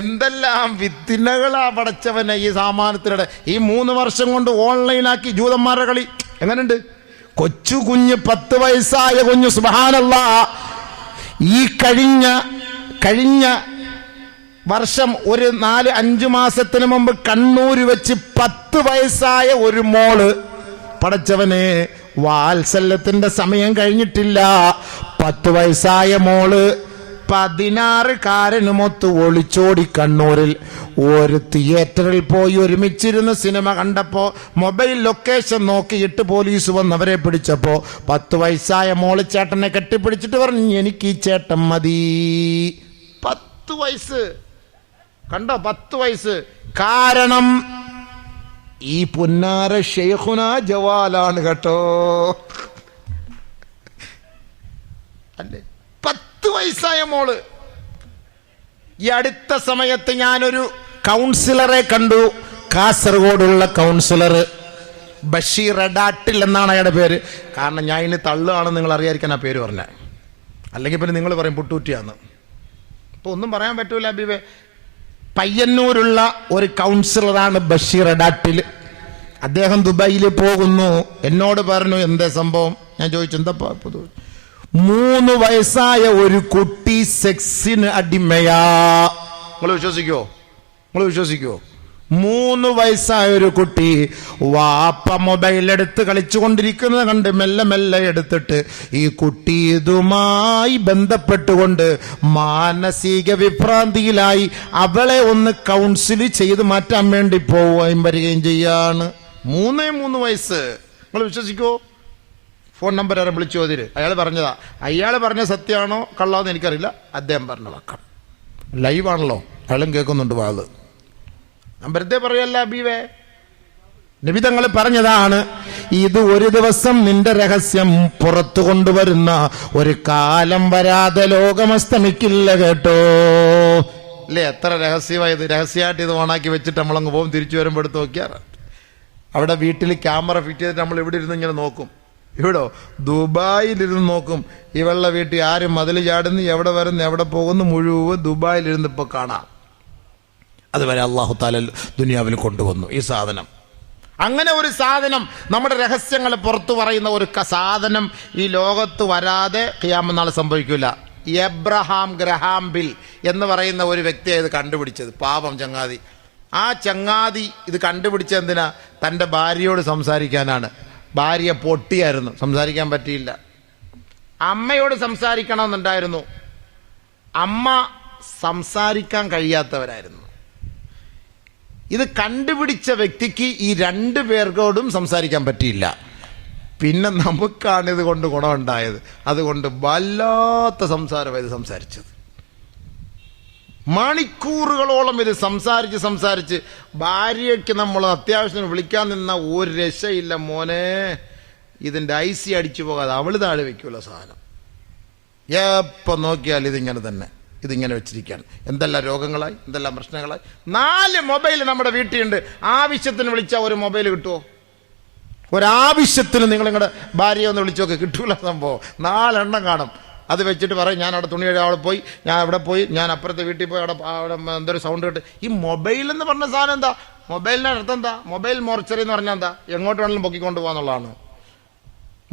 എന്തെല്ലാം വിത്തിനകളാ പടച്ചവനെ ഈ സാമാനത്തിനിടെ. ഈ 3 വർഷം കൊണ്ട് ഓൺലൈനാക്കി ജൂതന്മാരുടെ കളി എങ്ങനെയുണ്ട്? കൊച്ചു കുഞ്ഞ് 10 വയസ്സായ കുഞ്ഞ്, സുബ്ഹാനല്ലാഹ്, ഈ കഴിഞ്ഞ വർഷം ഒരു 4-5 മാസത്തിന് മുമ്പ് കണ്ണൂര് വെച്ച് 10 വയസ്സായ ഒരു മോള്, പടച്ചവനെ വാത്സല്യത്തിന്റെ സമയം കഴിഞ്ഞിട്ടില്ല, 10 വയസ്സായ മോള് 16 കാരനുമൊത്ത് ഒളിച്ചോടി കണ്ണൂരിൽ ഒരു തിയേറ്ററിൽ പോയി ഒരുമിച്ചിരുന്ന് സിനിമ കണ്ടപ്പോ മൊബൈൽ ലൊക്കേഷൻ നോക്കിയിട്ട് പോലീസ് വന്നവരെ പിടിച്ചപ്പോ 10 വയസ്സായ മോള് ചേട്ടനെ കെട്ടിപ്പിടിച്ചിട്ട് പറഞ്ഞു, എനിക്ക് ഈ ചേട്ടൻ മതി. 10 വയസ്സ് കണ്ടോ? 10 വയസ്സ്. കാരണം ഈ പുന്നാര ഷെയ്ഖുന ജവാലാണ് കേട്ടോ, അല്ലേ? 10 വയസ്സായ മോള്. ഈ അടുത്ത സമയത്ത് ഞാനൊരു കൗൺസിലറെ കണ്ടു, കാസർഗോഡുള്ള കൗൺസിലർ ബഷീർ എടാട്ടിൽ എന്നാണ് അയാളുടെ പേര്. കാരണം ഞാൻ ഇനി തള്ളുകയാണെന്ന് നിങ്ങൾ അറിയാതിരിക്കാൻ ആ പേര് പറഞ്ഞ, അല്ലെങ്കിൽ പിന്നെ നിങ്ങൾ പറയും പുട്ടൂറ്റിയാന്ന്. ഇപ്പൊ ഒന്നും പറയാൻ പറ്റൂല അബീബെ. പയ്യന്നൂരുള്ള ഒരു കൗൺസിലറാണ് ബഷീർ എടാട്ടിൽ. അദ്ദേഹം ദുബായിൽ പോകുന്നു. എന്നോട് പറഞ്ഞു എന്താ സംഭവം. ഞാൻ ചോദിച്ചു എന്താ 3 വയസ്സായ ഒരു കുട്ടി സെക്സിന് അടിമയാ. നിങ്ങൾ വിശ്വസിക്കോ? 3 വയസ്സായ ഒരു കുട്ടി വാപ്പ മൊബൈൽ എടുത്ത് കളിച്ചുകൊണ്ടിരിക്കുന്നത് കണ്ട് മെല്ലെ എടുത്തിട്ട് ഈ കുട്ടി ഇതുമായി ബന്ധപ്പെട്ടുകൊണ്ട് മാനസിക വിഭ്രാന്തിയിലായി അവളെ ഒന്ന് കൗൺസിൽ ചെയ്ത് മാറ്റാൻ വേണ്ടി പോവുകയും വരികയും ചെയ്യാണ്. 3 വയസ്സ്. നിങ്ങൾ വിശ്വസിക്കോ? ഫോൺ നമ്പർ ആരും വിളിച്ചു ചോദിര്. അയാൾ പറഞ്ഞതാ. അയാൾ പറഞ്ഞ സത്യമാണോ കള്ളാന്ന് എനിക്കറിയില്ല. അദ്ദേഹം പറഞ്ഞ വാക്കാം. ലൈവാണല്ലോ, അയാളും കേൾക്കുന്നുണ്ട് വാത്. ഞാൻ വെറുതെ പറയല്ല അബീവേ, നബി തങ്ങൾ പറഞ്ഞതാണ്, ഇത് ഒരു ദിവസം നിന്റെ രഹസ്യം പുറത്തു കൊണ്ടുവരുന്ന ഒരു കാലം വരാതെ ലോകമസ്തമിക്കില്ല കേട്ടോ. അല്ലേ? എത്ര രഹസ്യമായത്. രഹസ്യമായിട്ട് ഇത് ഓണാക്കി വെച്ചിട്ട് നമ്മളങ്ങ് പോകും. തിരിച്ചു വരുമ്പോൾ എടുത്ത് നോക്കിയാറ്. അവിടെ വീട്ടിൽ ക്യാമറ ഫിറ്റ് ചെയ്തിട്ട് നമ്മൾ ഇവിടെ ഇരുന്ന് ഇങ്ങനെ നോക്കും. ഇവിടോ ദുബായിലിരുന്ന് നോക്കും. ഇവളുടെ വീട്ടിൽ ആരും മതിൽ ചാടുന്നു, എവിടെ വരുന്നു, എവിടെ പോകുന്നു, മുഴുവൻ ദുബായിലിരുന്ന് ഇപ്പോൾ കാണാം. അതുവരെ അള്ളാഹു താല ദുനിയാവിൽ കൊണ്ടുവന്നു ഈ സാധനം. അങ്ങനെ ഒരു സാധനം, നമ്മുടെ രഹസ്യങ്ങൾ പുറത്തു പറയുന്ന ഒരു സാധനം ഈ ലോകത്ത് വരാതെ ഖിയാമത്ത് നാൾ സംഭവിക്കില്ല. എബ്രഹാം ഗ്രഹാം ബിൽ എന്ന് പറയുന്ന ഒരു വ്യക്തിയെ ഇത് കണ്ടുപിടിച്ചത്. പാപം ചങ്ങാതി. ആ ചങ്ങാതി ഇത് കണ്ടുപിടിച്ചത് എന്തിനാ? തൻ്റെ ഭാര്യയോട് സംസാരിക്കാനാണ്. ഭാര്യ പൊട്ടിയായിരുന്നു, സംസാരിക്കാൻ പറ്റിയില്ല. അമ്മയോട് സംസാരിക്കണമെന്നുണ്ടായിരുന്നു, അമ്മ സംസാരിക്കാൻ കഴിയാത്തവരായിരുന്നു. ഇത് കണ്ടുപിടിച്ച വ്യക്തിക്ക് ഈ 2 പേർക്കോടും സംസാരിക്കാൻ പറ്റിയില്ല. പിന്നെ നമുക്കാണ് ഇത് കൊണ്ട് ഗുണമുണ്ടായത്. അതുകൊണ്ട് വല്ലാത്ത സംസാരമാണ് ഇത് സംസാരിച്ചത്. മണിക്കൂറുകളോളം ഇത് സംസാരിച്ച് ഭാര്യയ്ക്ക് നമ്മൾ അത്യാവശ്യം വിളിക്കാൻ നിന്ന ഒരു രക്ഷയില്ല മോനെ. ഇതിൻ്റെ IC അടിച്ചു പോകാതെ അവള് താഴെ വയ്ക്കുമല്ലോ സാധനം. എപ്പോൾ നോക്കിയാൽ ഇതിങ്ങനെ വെച്ചിരിക്കുകയാണ്. എന്തെല്ലാം രോഗങ്ങളായി, എന്തെല്ലാം പ്രശ്നങ്ങളായി. 4 മൊബൈൽ നമ്മുടെ വീട്ടിലുണ്ട്. ആവശ്യത്തിന് വിളിച്ചാൽ ഒരു മൊബൈൽ കിട്ടുമോ? ഒരാവശ്യത്തിന് നിങ്ങൾ നിങ്ങളുടെ ഭാര്യയെ ഒന്ന് വിളിച്ചോക്കെ കിട്ടൂല സംഭവം. 4 എണ്ണം കാണും. അത് വെച്ചിട്ട് പറയും ഞാൻ അവിടെ തുണി കഴുകാൻ അവിടെ പോയി, ഞാൻ അവിടെ പോയി, ഞാൻ അപ്പുറത്തെ വീട്ടിൽ പോയി, അവിടെ എന്തൊരു സൗണ്ട് കേട്ട്. ഈ മൊബൈൽ എന്ന് പറഞ്ഞ സാധനം എന്താ? മൊബൈലിൻ്റെ അർത്ഥം എന്താ? മൊബൈൽ മോർച്ചറി എന്ന് പറഞ്ഞാൽ എന്താ? എങ്ങോട്ട് വേണമെങ്കിലും പൊക്കിക്കൊണ്ട് പോകാന്നുള്ളതാണ്.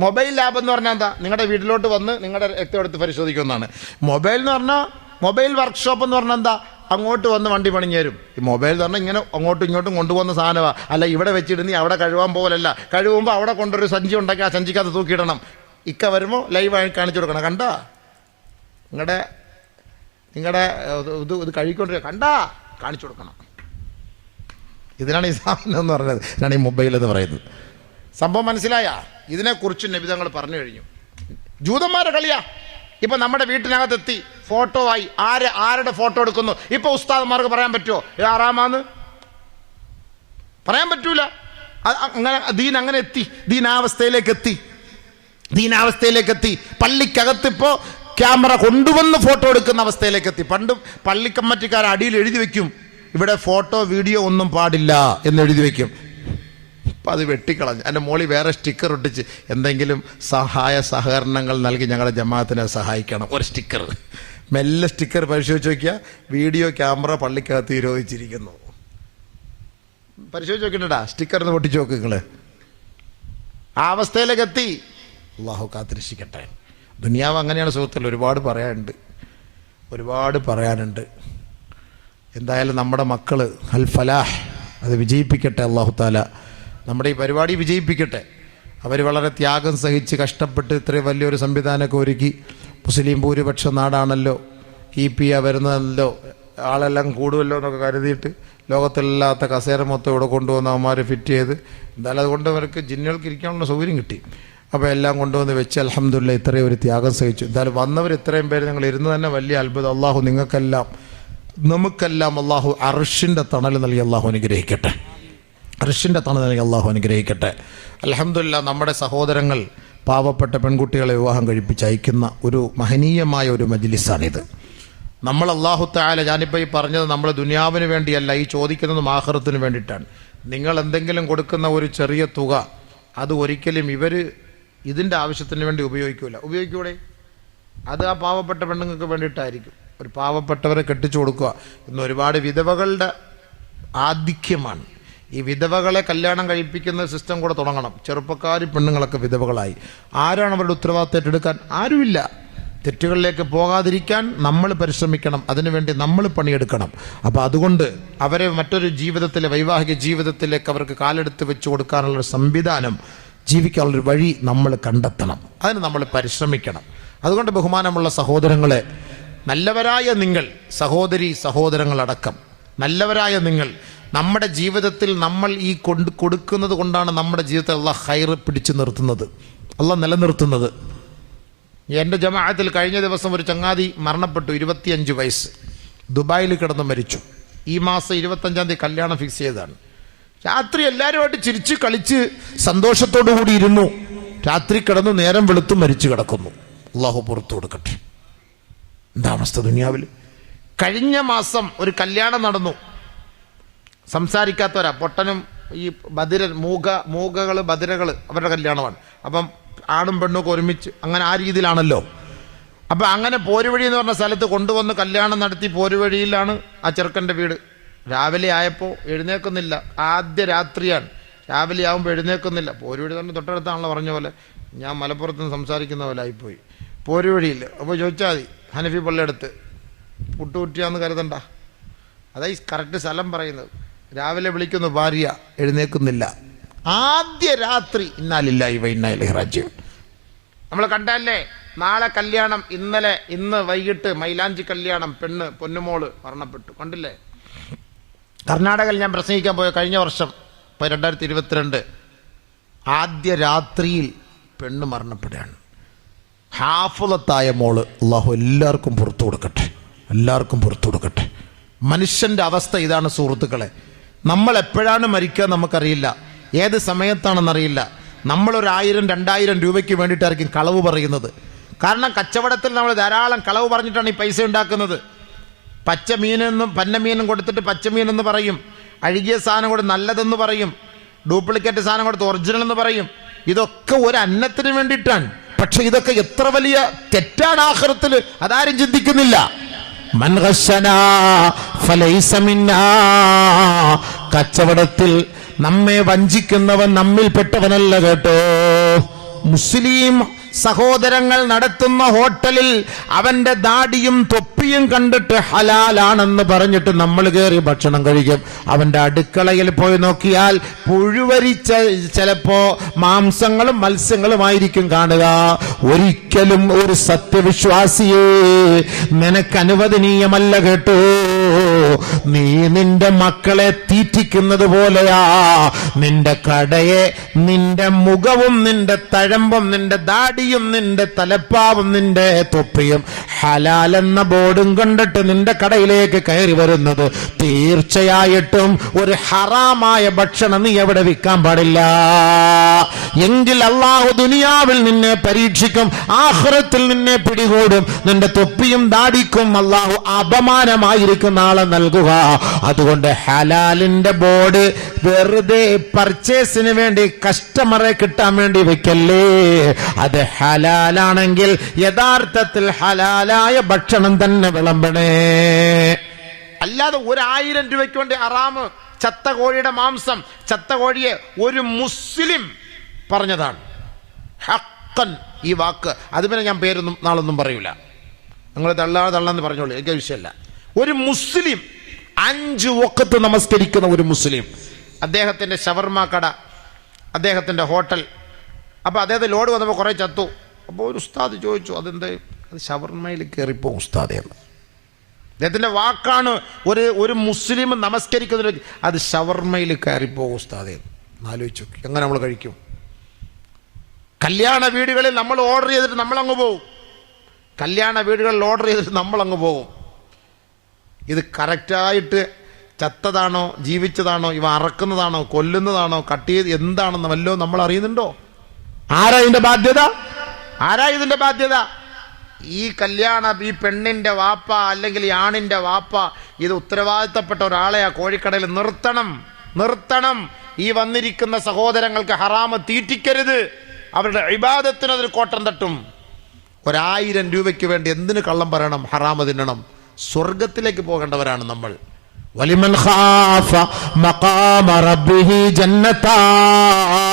മൊബൈൽ ലാബ് എന്ന് പറഞ്ഞാൽ എന്താ? നിങ്ങളുടെ വീട്ടിലോട്ട് വന്ന് നിങ്ങളുടെ രക്തം എടുത്ത് പരിശോധിക്കുന്നതാണ്. മൊബൈൽ എന്ന് പറഞ്ഞാൽ, മൊബൈൽ വർക്ക്ഷോപ്പ് എന്ന് പറഞ്ഞാൽ എന്താ? അങ്ങോട്ട് വന്ന് വണ്ടി പണിഞ്ഞു തരും. ഈ മൊബൈൽ എന്ന് പറഞ്ഞാൽ ഇങ്ങനെ അങ്ങോട്ടും ഇങ്ങോട്ടും കൊണ്ടുപോകുന്ന സാധനമാണ്. അല്ല ഇവിടെ വെച്ചിടുന്ന അവിടെ കഴുകാൻ പോലല്ല. കഴുകുമ്പോൾ അവിടെ കൊണ്ടൊരു സഞ്ചി ഉണ്ടാക്കി ആ സഞ്ചിക്കകത്ത് തൂക്കിയിടണം. ഇക്ക വരുമ്പോൾ ലൈവായി കാണിച്ചു കൊടുക്കണം. കണ്ടാ നിങ്ങളുടെ ഇത് കഴിക്കൊണ്ടിരിക്കുക കണ്ടാ കാണിച്ചു കൊടുക്കണം. ഇതിനാണ് ഇസ്ലാം എന്ന് പറയുന്നത്, ഇതിനാണ് ഈ മൊബൈൽ എന്ന് പറയുന്നത്. സംഭവം മനസ്സിലായ? ഇതിനെക്കുറിച്ച് നബി തങ്ങൾ പറഞ്ഞു കഴിഞ്ഞു. ജൂതന്മാരെ കളിയാ. ഇപ്പൊ നമ്മുടെ വീട്ടിനകത്തെത്തി ഫോട്ടോ ആയി ആരുടെ ഫോട്ടോ എടുക്കുന്നു. ഇപ്പൊ ഉസ്താദന്മാർക്ക് പറയാൻ പറ്റുമോ ഇത് ഹറാമാന്ന്? പറയാൻ പറ്റൂല. അങ്ങനെ ദീൻ അങ്ങനെ എത്തി, ദീനാവസ്ഥയിലേക്ക് എത്തി. പള്ളിക്കകത്തിപ്പോ ക്യാമറ കൊണ്ടുവന്ന് ഫോട്ടോ എടുക്കുന്ന അവസ്ഥയിലേക്ക് എത്തി. പണ്ട് പള്ളി കമ്മിറ്റിക്കാർ അടിയിൽ എഴുതി വെക്കും, ഇവിടെ ഫോട്ടോ വീഡിയോ ഒന്നും പാടില്ല എന്ന് എഴുതി വെക്കും. അപ്പം അത് വെട്ടിക്കളഞ്ഞ് അതിൻ്റെ മോളിൽ വേറെ സ്റ്റിക്കർ ഒട്ടിച്ച് എന്തെങ്കിലും സഹകരണങ്ങൾ നൽകി ഞങ്ങളുടെ ജമാഅത്തിനെ സഹായിക്കണം, ഒരു സ്റ്റിക്കർ. മെല്ലെ സ്റ്റിക്കർ പരിശോധിച്ച് നോക്കിയാൽ വീഡിയോ ക്യാമറ പള്ളിക്കകത്ത് നിരോധിച്ചിരിക്കുന്നു. പരിശോധിച്ച് നോക്കിണ്ടാ, സ്റ്റിക്കറിന്ന് പൊട്ടിച്ച് നോക്ക് നിങ്ങൾ. ആ അവസ്ഥയിലേക്ക് എത്തി. അള്ളാഹു കാത്തിരക്ഷിക്കട്ടെ. ദുനിയാവ് അങ്ങനെയാണ് സുഹൃത്തുക്കൾ. ഒരുപാട് പറയാനുണ്ട്. എന്തായാലും നമ്മുടെ മക്കൾ അൽ ഫലാഹ് അത് വിജയിപ്പിക്കട്ടെ. അള്ളാഹു താല നമ്മുടെ ഈ പരിപാടി വിജയിപ്പിക്കട്ടെ. അവർ വളരെ ത്യാഗം സഹിച്ച് കഷ്ടപ്പെട്ട് ഇത്രയും വലിയൊരു സംവിധാനമൊക്കെ ഒരുക്കി. മുസ്ലിം ഭൂരിപക്ഷ നാടാണല്ലോ, വരുന്നതല്ലോ, ആളെല്ലാം കൂടുമല്ലോ എന്നൊക്കെ കരുതിയിട്ട് ലോകത്തില്ലാത്ത കസേര മൊത്തം ഇവിടെ കൊണ്ടുവന്ന് അവന്മാർ ഫിറ്റ് ചെയ്ത്, എന്തായാലും അതുകൊണ്ട് അവർക്ക് ജിന്നുകൾക്ക് ഇരിക്കാനുള്ള സൗകര്യം കിട്ടി. അപ്പോൾ എല്ലാം കൊണ്ടുവന്ന് വെച്ച് അൽഹംദുലില്ലാഹ് ഇത്രയും ഒരു ത്യാഗം സഹിച്ചു. എന്തായാലും വന്നവർ ഇത്രയും പേര് ഞങ്ങൾ ഇരുന്ന് തന്നെ വലിയ അത്ഭുതം. അള്ളാഹു നമുക്കെല്ലാം അള്ളാഹു അർഷിൻ്റെ തണൽ നൽകി അള്ളാഹു അനുഗ്രഹിക്കട്ടെ. അൽഹംദുലില്ലാഹ് നമ്മുടെ സഹോദരങ്ങൾ പാവപ്പെട്ട പെൺകുട്ടികളെ വിവാഹം കഴിപ്പിച്ചയക്കുന്ന ഒരു മഹനീയമായ ഒരു മജ്ലിസാണിത്. നമ്മൾ അല്ലാഹു തആല, ഞാനിപ്പോൾ ഈ പറഞ്ഞത് നമ്മൾ ദുനിയാവിന് വേണ്ടിയല്ല, ഈ ചോദിക്കുന്നതും ആഖിറത്തിന് വേണ്ടിയിട്ടാണ്. നിങ്ങൾ എന്തെങ്കിലും കൊടുക്കുന്ന ഒരു ചെറിയ തുക അത് ഒരിക്കലും ഇവർ ഇതിൻ്റെ ആവശ്യത്തിന് വേണ്ടി ഉപയോഗിക്കൂടെ? അത് ആ പാവപ്പെട്ട പെണ്ണുങ്ങൾക്ക് വേണ്ടിയിട്ടായിരിക്കും. ഒരു പാവപ്പെട്ടവരെ കെട്ടിച്ചു കൊടുക്കുക. ഇന്ന് ഒരുപാട് വിധവകളുടെ ആധിക്യമാണ്. ഈ വിധവകളെ കല്യാണം കഴിപ്പിക്കുന്ന സിസ്റ്റം കൂടെ തുടങ്ങണം. ചെറുപ്പക്കാരി പെണ്ണുങ്ങളൊക്കെ വിധവകളായി. ആരാണ് അവരുടെ ഉത്തരവാദിത്തം ഏറ്റെടുക്കാൻ? ആരുമില്ല. തെറ്റുകളിലേക്ക് പോകാതിരിക്കാൻ നമ്മൾ പരിശ്രമിക്കണം, അതിനുവേണ്ടി നമ്മൾ പണിയെടുക്കണം. അപ്പോൾ അതുകൊണ്ട് അവരെ മറ്റൊരു ജീവിതത്തിലെ, വൈവാഹിക ജീവിതത്തിലേക്ക് അവർക്ക് കാലെടുത്ത് വെച്ച് കൊടുക്കാനുള്ളൊരു സംവിധാനം, ജീവിക്കാനുള്ളൊരു വഴി നമ്മൾ കണ്ടെത്തണം. അതിന് നമ്മൾ പരിശ്രമിക്കണം. അതുകൊണ്ട് ബഹുമാനമുള്ള സഹോദരങ്ങളെ, നല്ലവരായ നിങ്ങൾ, സഹോദരങ്ങളടക്കം നല്ലവരായ നിങ്ങൾ, നമ്മുടെ ജീവിതത്തിൽ നമ്മൾ ഈ കൊടുക്കുന്നത് കൊണ്ടാണ് നമ്മുടെ ജീവിതത്തിൽ അള്ളാഹ് ഖൈർ പിടിച്ചു നിർത്തുന്നത്, അള്ളാഹ് നിലനിർത്തുന്നത്. എൻ്റെ ജമാഅത്തിൽ കഴിഞ്ഞ ദിവസം ഒരു ചങ്ങാതി മരണപ്പെട്ടു. 25 വയസ്സ്, ദുബായിൽ കിടന്ന് മരിച്ചു. ഈ മാസം 25-ാം തീയതി കല്യാണം ഫിക്സ് ചെയ്തതാണ്. രാത്രി എല്ലാവരുമായിട്ട് ചിരിച്ച് കളിച്ച് സന്തോഷത്തോടു കൂടി ഇരുന്നു. രാത്രി കിടന്നു, നേരം വെളുത്തും മരിച്ചു കിടക്കുന്നു. അള്ളാഹു പുറത്തു കൊടുക്കട്ടെ. എന്താ അവസ്ഥ ദുനിയാവിൽ? കഴിഞ്ഞ മാസം ഒരു കല്യാണം നടന്നു. സംസാരിക്കാത്തവരാ, പൊട്ടനും ഈ മൂകകള് ബദിരകള് അവരുടെ കല്യാണമാണ്. അപ്പം ആണും പെണ്ണും ഒരുമിച്ച് അങ്ങനെ ആ രീതിയിലാണല്ലോ. അപ്പം അങ്ങനെ പോരുവഴി എന്ന് പറഞ്ഞ സ്ഥലത്ത് കൊണ്ടുവന്ന് കല്യാണം നടത്തി. പോരുവഴിയിലാണ് ആ ചെറുക്കൻ്റെ വീട്. രാവിലെ ആയപ്പോൾ എഴുന്നേൽക്കുന്നില്ല. ആദ്യ രാത്രിയാണ്. രാവിലെ ആകുമ്പോൾ എഴുന്നേൽക്കുന്നില്ല. പോരുവഴി തന്നെ തൊട്ടടുത്താണല്ലോ, പറഞ്ഞ പോലെ ഞാൻ മലപ്പുറത്ത് നിന്ന് സംസാരിക്കുന്ന പോലെ ആയിപ്പോയി. പോരുവഴിയിൽ അപ്പോൾ ചോദിച്ചാൽ മതി, ഹനഫി പള്ളിയെടുത്ത് പുട്ടുകുറ്റിയാന്ന് കരുതണ്ട. അതായി കറക്റ്റ് സ്ഥലം പറയുന്നത്. രാവിലെ വിളിക്കുന്നു, ഭാര്യ എഴുന്നേൽക്കുന്നില്ല. ആദ്യ രാത്രി ഇന്നാലില്ലാഹി വ ഇന്നാ ഇലൈഹി റാജിഊൻ. നമ്മൾ കണ്ടല്ലേ, നാളെ കല്യാണം, ഇന്ന് വൈകിട്ട് മൈലാഞ്ചി കല്യാണം, പെണ്ണ് പൊന്നുമോള് മരണപ്പെട്ടു. കണ്ടില്ലേ? കർണാടകയിൽ ഞാൻ പ്രസംഗിക്കാൻ പോയ കഴിഞ്ഞ വർഷം 2022 ആദ്യ രാത്രിയിൽ പെണ്ണ് മരണപ്പെടുകയാണ്. ഹാഫിളത്തായ മോള്. അള്ളാഹു എല്ലാവർക്കും പുറത്തു കൊടുക്കട്ടെ. മനുഷ്യൻ്റെ അവസ്ഥ ഇതാണ് സുഹൃത്തുക്കളെ. നമ്മൾ എപ്പോഴാണ് മരിക്കുക നമുക്കറിയില്ല, ഏത് സമയത്താണെന്നറിയില്ല. നമ്മളൊരു 1000-2000 രൂപയ്ക്ക് വേണ്ടിയിട്ടായിരിക്കും കളവ് പറയുന്നത്. കാരണം കച്ചവടത്തിൽ നമ്മൾ ധാരാളം കളവ് പറഞ്ഞിട്ടാണ് ഈ പൈസ ഉണ്ടാക്കുന്നത്. പന്നമീനും കൊടുത്തിട്ട് പച്ചമീനെന്ന് പറയും, അഴുകിയ സാധനം കൊടുത്ത് നല്ലതെന്ന് പറയും, ഡ്യൂപ്ലിക്കേറ്റ് സാധനം കൊടുത്ത് ഒറിജിനൽ എന്ന് പറയും. ഇതൊക്കെ ഒരു അന്നത്തിന് വേണ്ടിയിട്ടാണ്. പക്ഷെ ഇതൊക്കെ എത്ര വലിയ തെറ്റാണ് ആഖിറത്തിൽ, അതാരും ചിന്തിക്കുന്നില്ല. മൻ ഖശനാ ഫലൈസ മിന്നാ. കച്ചവടത്തിൽ നമ്മെ വഞ്ചിക്കുന്നവൻ നമ്മിൽപ്പെട്ടവനല്ല കേട്ടോ. മുസ്ലിം സഹോദരങ്ങൾ നടത്തുന്ന ഹോട്ടലിൽ അവന്റെ ദാടിയും തൊപ്പിയും കണ്ടിട്ട് ഹലാലാണെന്ന് പറഞ്ഞിട്ട് നമ്മൾ കയറി ഭക്ഷണം കഴിക്കും. അവന്റെ അടുക്കളയിൽ പോയി നോക്കിയാൽ പുഴുവരിച്ച ചിലപ്പോ മാംസങ്ങളും മത്സ്യങ്ങളുമായിരിക്കും കാണുക. ഒരിക്കലും ഒരു സത്യവിശ്വാസിയെ നിനക്ക് അനുവദനീയമല്ല കേട്ടോ. നീ നിന്റെ മക്കളെ തീറ്റിക്കുന്നത് പോലെയാ നിന്റെ കടയെ, നിന്റെ മുഖവും നിന്റെ തഴമ്പും നിന്റെ ദാടിയും നിന്റെ തലപ്പാവും നിന്റെ തൊപ്പിയും ഹലാൽ എന്ന ബോർഡും കണ്ടിട്ട് നിന്റെ കടയിലേക്ക് കയറി വരുന്നത്. തീർച്ചയായിട്ടും ഒരു ഹറാമായ ഭക്ഷണം നീ എവിടെ വിൽക്കാൻ പാടില്ല. എങ്കിൽ അള്ളാഹു ദുനിയാവിൽ നിന്നെ പരീക്ഷിക്കും, ആഖിറത്തിൽ നിന്നെ പിടികൂടും. നിന്റെ തൊപ്പിയും ദാടിക്കും അള്ളാഹു അപമാനമായിരിക്കും നാളെ നൽകുക. അതുകൊണ്ട് ഹലാലിന്റെ ബോർഡ് വെറുതെ പർച്ചേസിന് വേണ്ടി കസ്റ്റമറെ കിട്ടാൻ വേണ്ടി വെക്കല്ലേ. അത് ഹലാലാണെങ്കിൽ യഥാർത്ഥത്തിൽ ഹലാലായ ഭക്ഷണം തന്നെ വിളമ്പണേ. അല്ലാതെ 1000 രൂപയ്ക്ക് വേണ്ടി ഹറാമ് ചത്ത കോഴിയുടെ മാംസം, ചത്ത കോഴിയെ ഒരു മുസ്ലിം പറഞ്ഞതാണ്. ഹഖൻ ഈ വാക്ക്, അത് പിന്നെ ഞാൻ പേരൊന്നും നാളൊന്നും പറയൂല, നിങ്ങൾ തള്ളാന്ന് പറഞ്ഞോളൂ, എനിക്ക് വിഷയമല്ല. ഒരു മുസ്ലിം 5 വഖത്ത് നമസ്കരിക്കുന്ന ഒരു മുസ്ലിം, അദ്ദേഹത്തിന്റെ ഷവർമ കട, അദ്ദേഹത്തിന്റെ ഹോട്ടൽ. അപ്പൊ അദ്ദേഹത്തെ ലോഡ് വന്നപ്പോൾ കുറെ ചത്തു. അപ്പോൾ ഒരു ഉസ്താദ് ചോദിച്ചു, അതെന്താ? അത് ഷവർമയിൽ കയറിപ്പോ ഉസ്താദേ എന്ന്. അദ്ദേഹത്തിന്റെ വാക്കാണ്. ഒരു മുസ്ലിം നമസ്കരിക്കുന്ന, അത് ഷവർമയിൽ കയറിപ്പോ ഉസ്താദേ എന്ന്. ആലോചിച്ചു എങ്ങനെ നമ്മൾ കഴിക്കും? കല്യാണ വീടുകളിൽ നമ്മൾ ഓർഡർ ചെയ്തിട്ട് നമ്മളങ്ങ് പോകും. കല്യാണ വീടുകളിൽ ഓർഡർ ചെയ്തിട്ട് നമ്മളങ്ങ് പോകും. ഇത് കറക്റ്റായിട്ട് ചത്തതാണോ ജീവിച്ചതാണോ, ഇവ അറക്കുന്നതാണോ കൊല്ലുന്നതാണോ കട്ട് ചെയ്ത് എന്താണെന്ന് വല്ലോ നമ്മൾ അറിയുന്നുണ്ടോ? ആരാ ഇതിന്റെ ബാധ്യത? ആരാ ഇതിന്റെ ബാധ്യത? ഈ ഈ പെണ്ണിന്റെ വാപ്പ അല്ലെങ്കിൽ ഈ ആണിന്റെ വാപ്പ, ഇത് ഉത്തരവാദിത്തപ്പെട്ട ഒരാളെ ആ കോഴിക്കടയിൽ നിർത്തണം. ഈ വന്നിരിക്കുന്ന സഹോദരങ്ങൾക്ക് ഹറാമ് തീറ്റിക്കരുത്. അവരുടെ ഇബാദത്തിന് അതൊരു കോട്ടം തട്ടും. 1000 രൂപയ്ക്ക് വേണ്ടി എന്തിനു കള്ളം പറയണം, ഹറാമ് തിന്നണം? സ്വർഗത്തിലേക്ക് പോകേണ്ടവരാണ് നമ്മൾ. വലിമൻ ഖാഫ മഖാമ റബ്ബിഹി ജന്നതാൻ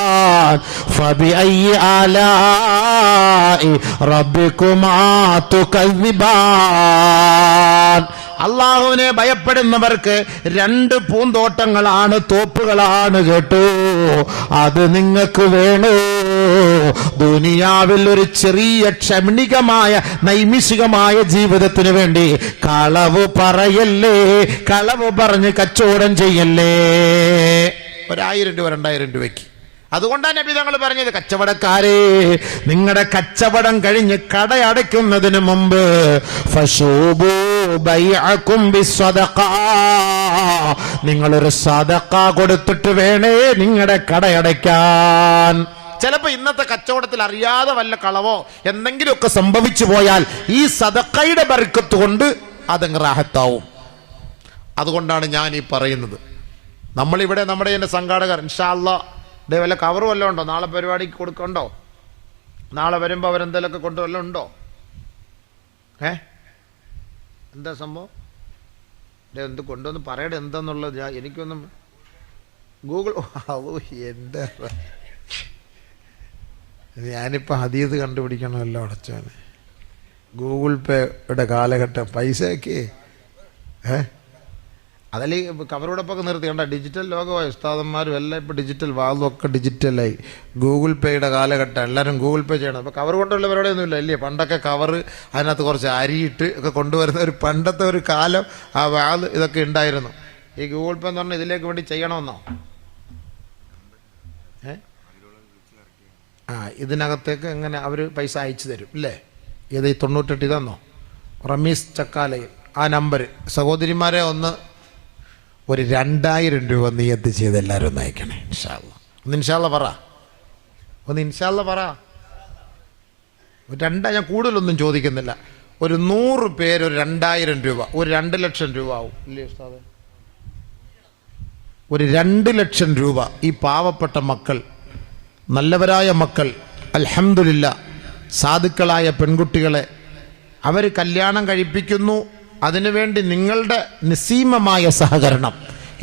ഫബിഅയ്യി ആലാഇ റബ്ബികുമാ തുകദ്ദിബാൻ. അള്ളാഹുവിനെ ഭയപ്പെടുന്നവർക്ക് 2 പൂന്തോട്ടങ്ങളാണ്, തോപ്പുകളാണ് കേട്ടോ. അത് നിങ്ങൾക്ക് വേണോ? ദുനിയാവിൽ ഒരു ചെറിയ ക്ഷണികമായ നൈമിഷികമായ ജീവിതത്തിന് വേണ്ടി കളവ് പറയല്ലേ, കളവ് പറഞ്ഞ് കച്ചവടം ചെയ്യല്ലേ. 1000 രൂപ 2000 രൂപയ്ക്ക്. അതുകൊണ്ടാണ് നബി തങ്ങൾ പറഞ്ഞത്, കച്ചവടക്കാരെ, നിങ്ങളുടെ കച്ചവടം കഴിഞ്ഞ് കട അടയ്ക്കുന്നതിന് മുമ്പ് ഫശൂബു ബൈഅകും ബിസ്സദഖ, നിങ്ങളൊരു സദഖ കൊടുത്തിട്ട് വേണേ നിങ്ങളുടെ കട അടയ്ക്കാൻ. ചിലപ്പോ ഇന്നത്തെ കച്ചവടത്തിൽ അറിയാതെ വല്ല കളവോ എന്തെങ്കിലുമൊക്കെ സംഭവിച്ചു പോയാൽ ഈ സദഖയുടെ ബർക്കത്ത് കൊണ്ട് അതങ്ങ് റാഹത്താവും. അതുകൊണ്ടാണ് ഞാൻ ഈ പറയുന്നത്. നമ്മളിവിടെ നമ്മുടെ തന്നെ സംഘാടകർ ഇൻഷാ അല്ലാഹ് വല്ല കവർ വല്ലതും ഉണ്ടോ? നാളെ പരിപാടിക്ക് കൊടുക്കണ്ടോ? നാളെ വരുമ്പോൾ അവരെന്തെങ്കിലുമൊക്കെ കൊണ്ട് വല്ലതും ഉണ്ടോ? എന്താ സംഭവം? എന്ത് കൊണ്ടുവന്ന് പറയട്ടെ എന്താന്നുള്ളത്. എനിക്കൊന്നും ഗൂഗിൾ എന്താ, ഞാനിപ്പോൾ ഹദീസ് കണ്ടുപിടിക്കണമല്ലോ അടച്ചോനെ. ഗൂഗിൾ പേയുടെ കാലഘട്ടം, പൈസയൊക്കെ അതല്ലേ കവറോടൊപ്പൊക്കെ നിർത്തി കണ്ട. ഡിജിറ്റൽ ലോകമായി, ഉസ്താദന്മാരും എല്ലാം ഇപ്പോൾ ഡിജിറ്റൽ, വാതും ഒക്കെ ഡിജിറ്റലായി. ഗൂഗിൾ പേയുടെ കാലഘട്ടം, എല്ലാവരും ഗൂഗിൾ പേ ചെയ്യണം. അപ്പോൾ കവർ കൊണ്ടുള്ള പരിപാടിയൊന്നുമില്ല അല്ലേ? പണ്ടൊക്കെ കവർ, അതിനകത്ത് കുറച്ച് അരിയിട്ട് ഒക്കെ കൊണ്ടുവരുന്ന ഒരു പണ്ടത്തെ ഒരു കാലം, ആ വാത് ഇതൊക്കെ ഉണ്ടായിരുന്നു. ഈ ഗൂഗിൾ പേ എന്ന് പറഞ്ഞാൽ ഇതിലേക്ക് വേണ്ടി ചെയ്യണമെന്നോ? ഇതിനകത്തേക്ക് എങ്ങനെ അവർ പൈസ അയച്ചു തരും അല്ലേ? ഇത് 98 ഇതാന്നോ? റമീസ് ചക്കാലയിൽ ആ നമ്പർ. സഹോദരിമാരെ ഒന്ന് ഒരു 2000 രൂപ നിയത്ത് ചെയ്ത് എല്ലാവരും ഒന്ന് അയക്കണേ ഇൻഷാ അല്ലാഹ്. ഒന്ന് ഇൻഷാ അല്ലാഹ് പറ, ഒന്ന് ഇൻഷാ അല്ലാഹ് പറ. ഞാൻ കൂടുതലൊന്നും ചോദിക്കുന്നില്ല. ഒരു 100 പേര് ഒരു 2000 രൂപ, ഒരു 2 ലക്ഷം രൂപ ആവും ഇല്ലേ ഉസ്താദേ? ഒരു 2 ലക്ഷം രൂപ ഈ പാവപ്പെട്ട മക്കൾ, നല്ലവരായ മക്കൾ, അൽഹംദുലില്ലാ സാധുക്കളായ പെൺകുട്ടികളെ അവർ കല്യാണം കഴിപ്പിക്കുന്നു. അതിനുവേണ്ടി നിങ്ങളുടെ നിസ്സീമമായ സഹകരണം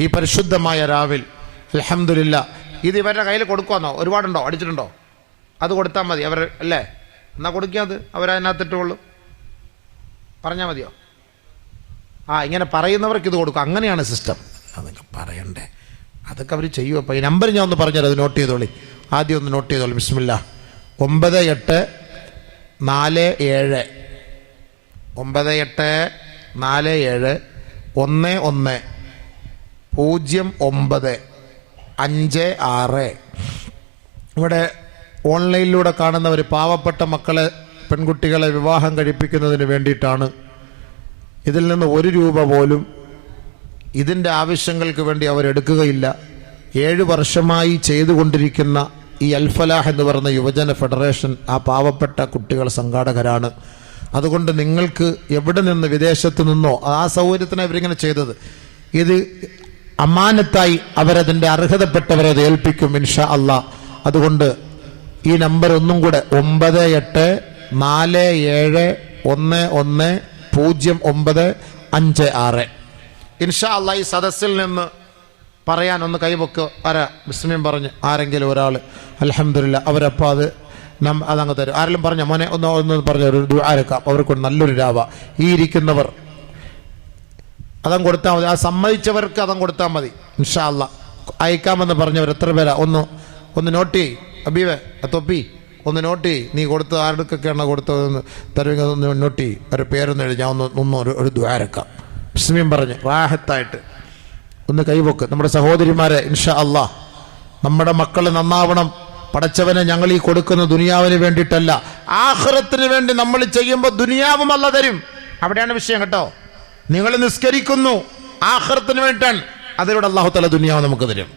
ഈ പരിശുദ്ധമായ രാവിൽ അൽഹംദുലില്ലാ ഇത് ഇവരുടെ കയ്യിൽ കൊടുക്കുമെന്നോ? ഒരുപാടുണ്ടോ? അടിച്ചിട്ടുണ്ടോ? അത് കൊടുത്താൽ മതി അവർ അല്ലേ? എന്നാൽ കൊടുക്കാത് അവരതിനകത്തിട്ടുള്ളൂ. പറഞ്ഞാൽ മതിയോ? ഇങ്ങനെ പറയുന്നവർക്ക് ഇത് കൊടുക്കും. അങ്ങനെയാണ് സിസ്റ്റം. അതൊക്കെ പറയണ്ടേ, അതൊക്കെ അവർ ചെയ്യും. അപ്പോൾ ഈ നമ്പർ ഞാൻ ഒന്ന് പറഞ്ഞുതരാം, അത് നോട്ട് ചെയ്തോളി. ആദ്യം ഒന്ന് നോട്ട് ചെയ്തോളി. ബിസ്മില്ലാ. 9847 110956. ഇവിടെ ഓൺലൈനിലൂടെ കാണുന്നവർ പാവപ്പെട്ട മക്കളെ, പെൺകുട്ടികളെ വിവാഹം കഴിപ്പിക്കുന്നതിന് വേണ്ടിയിട്ടാണ്. ഇതിൽ നിന്ന് 1 രൂപ പോലും ഇതിൻ്റെ ആവശ്യങ്ങൾക്ക് വേണ്ടി അവരെടുക്കുകയില്ല. 7 വർഷമായി ചെയ്തുകൊണ്ടിരിക്കുന്ന ഈ അൽഫലാഹ് എന്ന് പറയുന്ന യുവജന ഫെഡറേഷൻ ആ പാവപ്പെട്ട കുട്ടികൾ സംഘാടകരാണ്. അതുകൊണ്ട് നിങ്ങൾക്ക് എവിടെ നിന്ന്, വിദേശത്ത് നിന്നോ, ആ സൗകര്യത്തിനാണ് ഇവരിങ്ങനെ ചെയ്തത്. ഇത് അമാനത്തായി അവരതിൻ്റെ അർഹതപ്പെട്ടവരെ അത് ഏൽപ്പിക്കും ഇൻഷാ അള്ളാ. അതുകൊണ്ട് ഈ നമ്പർ ഒന്നും കൂടെ 9847110956. ഇൻഷാ അള്ളാ ഈ സദസ്സിൽ നിന്ന് പറയാൻ ഒന്ന് കൈവക്ക്. ബിസ്മിയും പറഞ്ഞ് ആരെങ്കിലും ഒരാൾ അൽഹംദുലില്ലാ അവരപ്പോൾ അതങ്ങ് തരും. ആരെങ്കിലും പറഞ്ഞ മോനെ ഒന്ന് പറഞ്ഞ ഒരു ദുആരക്കാം, അവർക്ക് നല്ലൊരു രാവ. ഈ ഇരിക്കുന്നവർ അതം കൊടുത്താൽ മതി. ആ സമ്മതിച്ചവർക്ക് അതം കൊടുത്താൽ മതി ഇൻഷാ അള്ളാ. അയക്കാമെന്ന് പറഞ്ഞവർ എത്ര പേരാ? ഒന്ന് നോട്ട് ചെയ്യ്. അബീവേ തൊപ്പി ഒന്ന് നോട്ട് ചെയ്യ്. നീ കൊടുത്ത് ആരുടെയൊക്കെയാണ് കൊടുത്തതെന്ന് തരുമെങ്കിൽ ഒന്ന് നോട്ട് ചെയ്യ്. ഒരു പേരൊന്ന് എഴുതി ഞാൻ ഒരു ദുആരക്കാം. ബിസ്മിയും പറഞ്ഞ് റാഹത്തായിട്ട് ഒന്ന് കൈവക്ക്. നമ്മുടെ സഹോദരിമാരെ, ഇൻഷാ അള്ളാ നമ്മുടെ മക്കൾ നന്നാവണം. പടച്ചവനെ, ഞങ്ങൾ ഈ കൊടുക്കുന്ന ദുനിയാവിന് വേണ്ടിയിട്ടല്ല, ആഖിറത്തിന് വേണ്ടി നമ്മൾ ചെയ്യുമ്പോൾ ദുനിയാവും അല്ലാഹ് തരും. അവിടെയാണ് വിഷയം കേട്ടോ. നിങ്ങൾ നിസ്കരിക്കുന്നു ആഖിറത്തിന് വേണ്ടിയിട്ടാണ്, അതിലൂടെ അല്ലാഹു തആല ദുനിയാവ് നമുക്ക് തരും.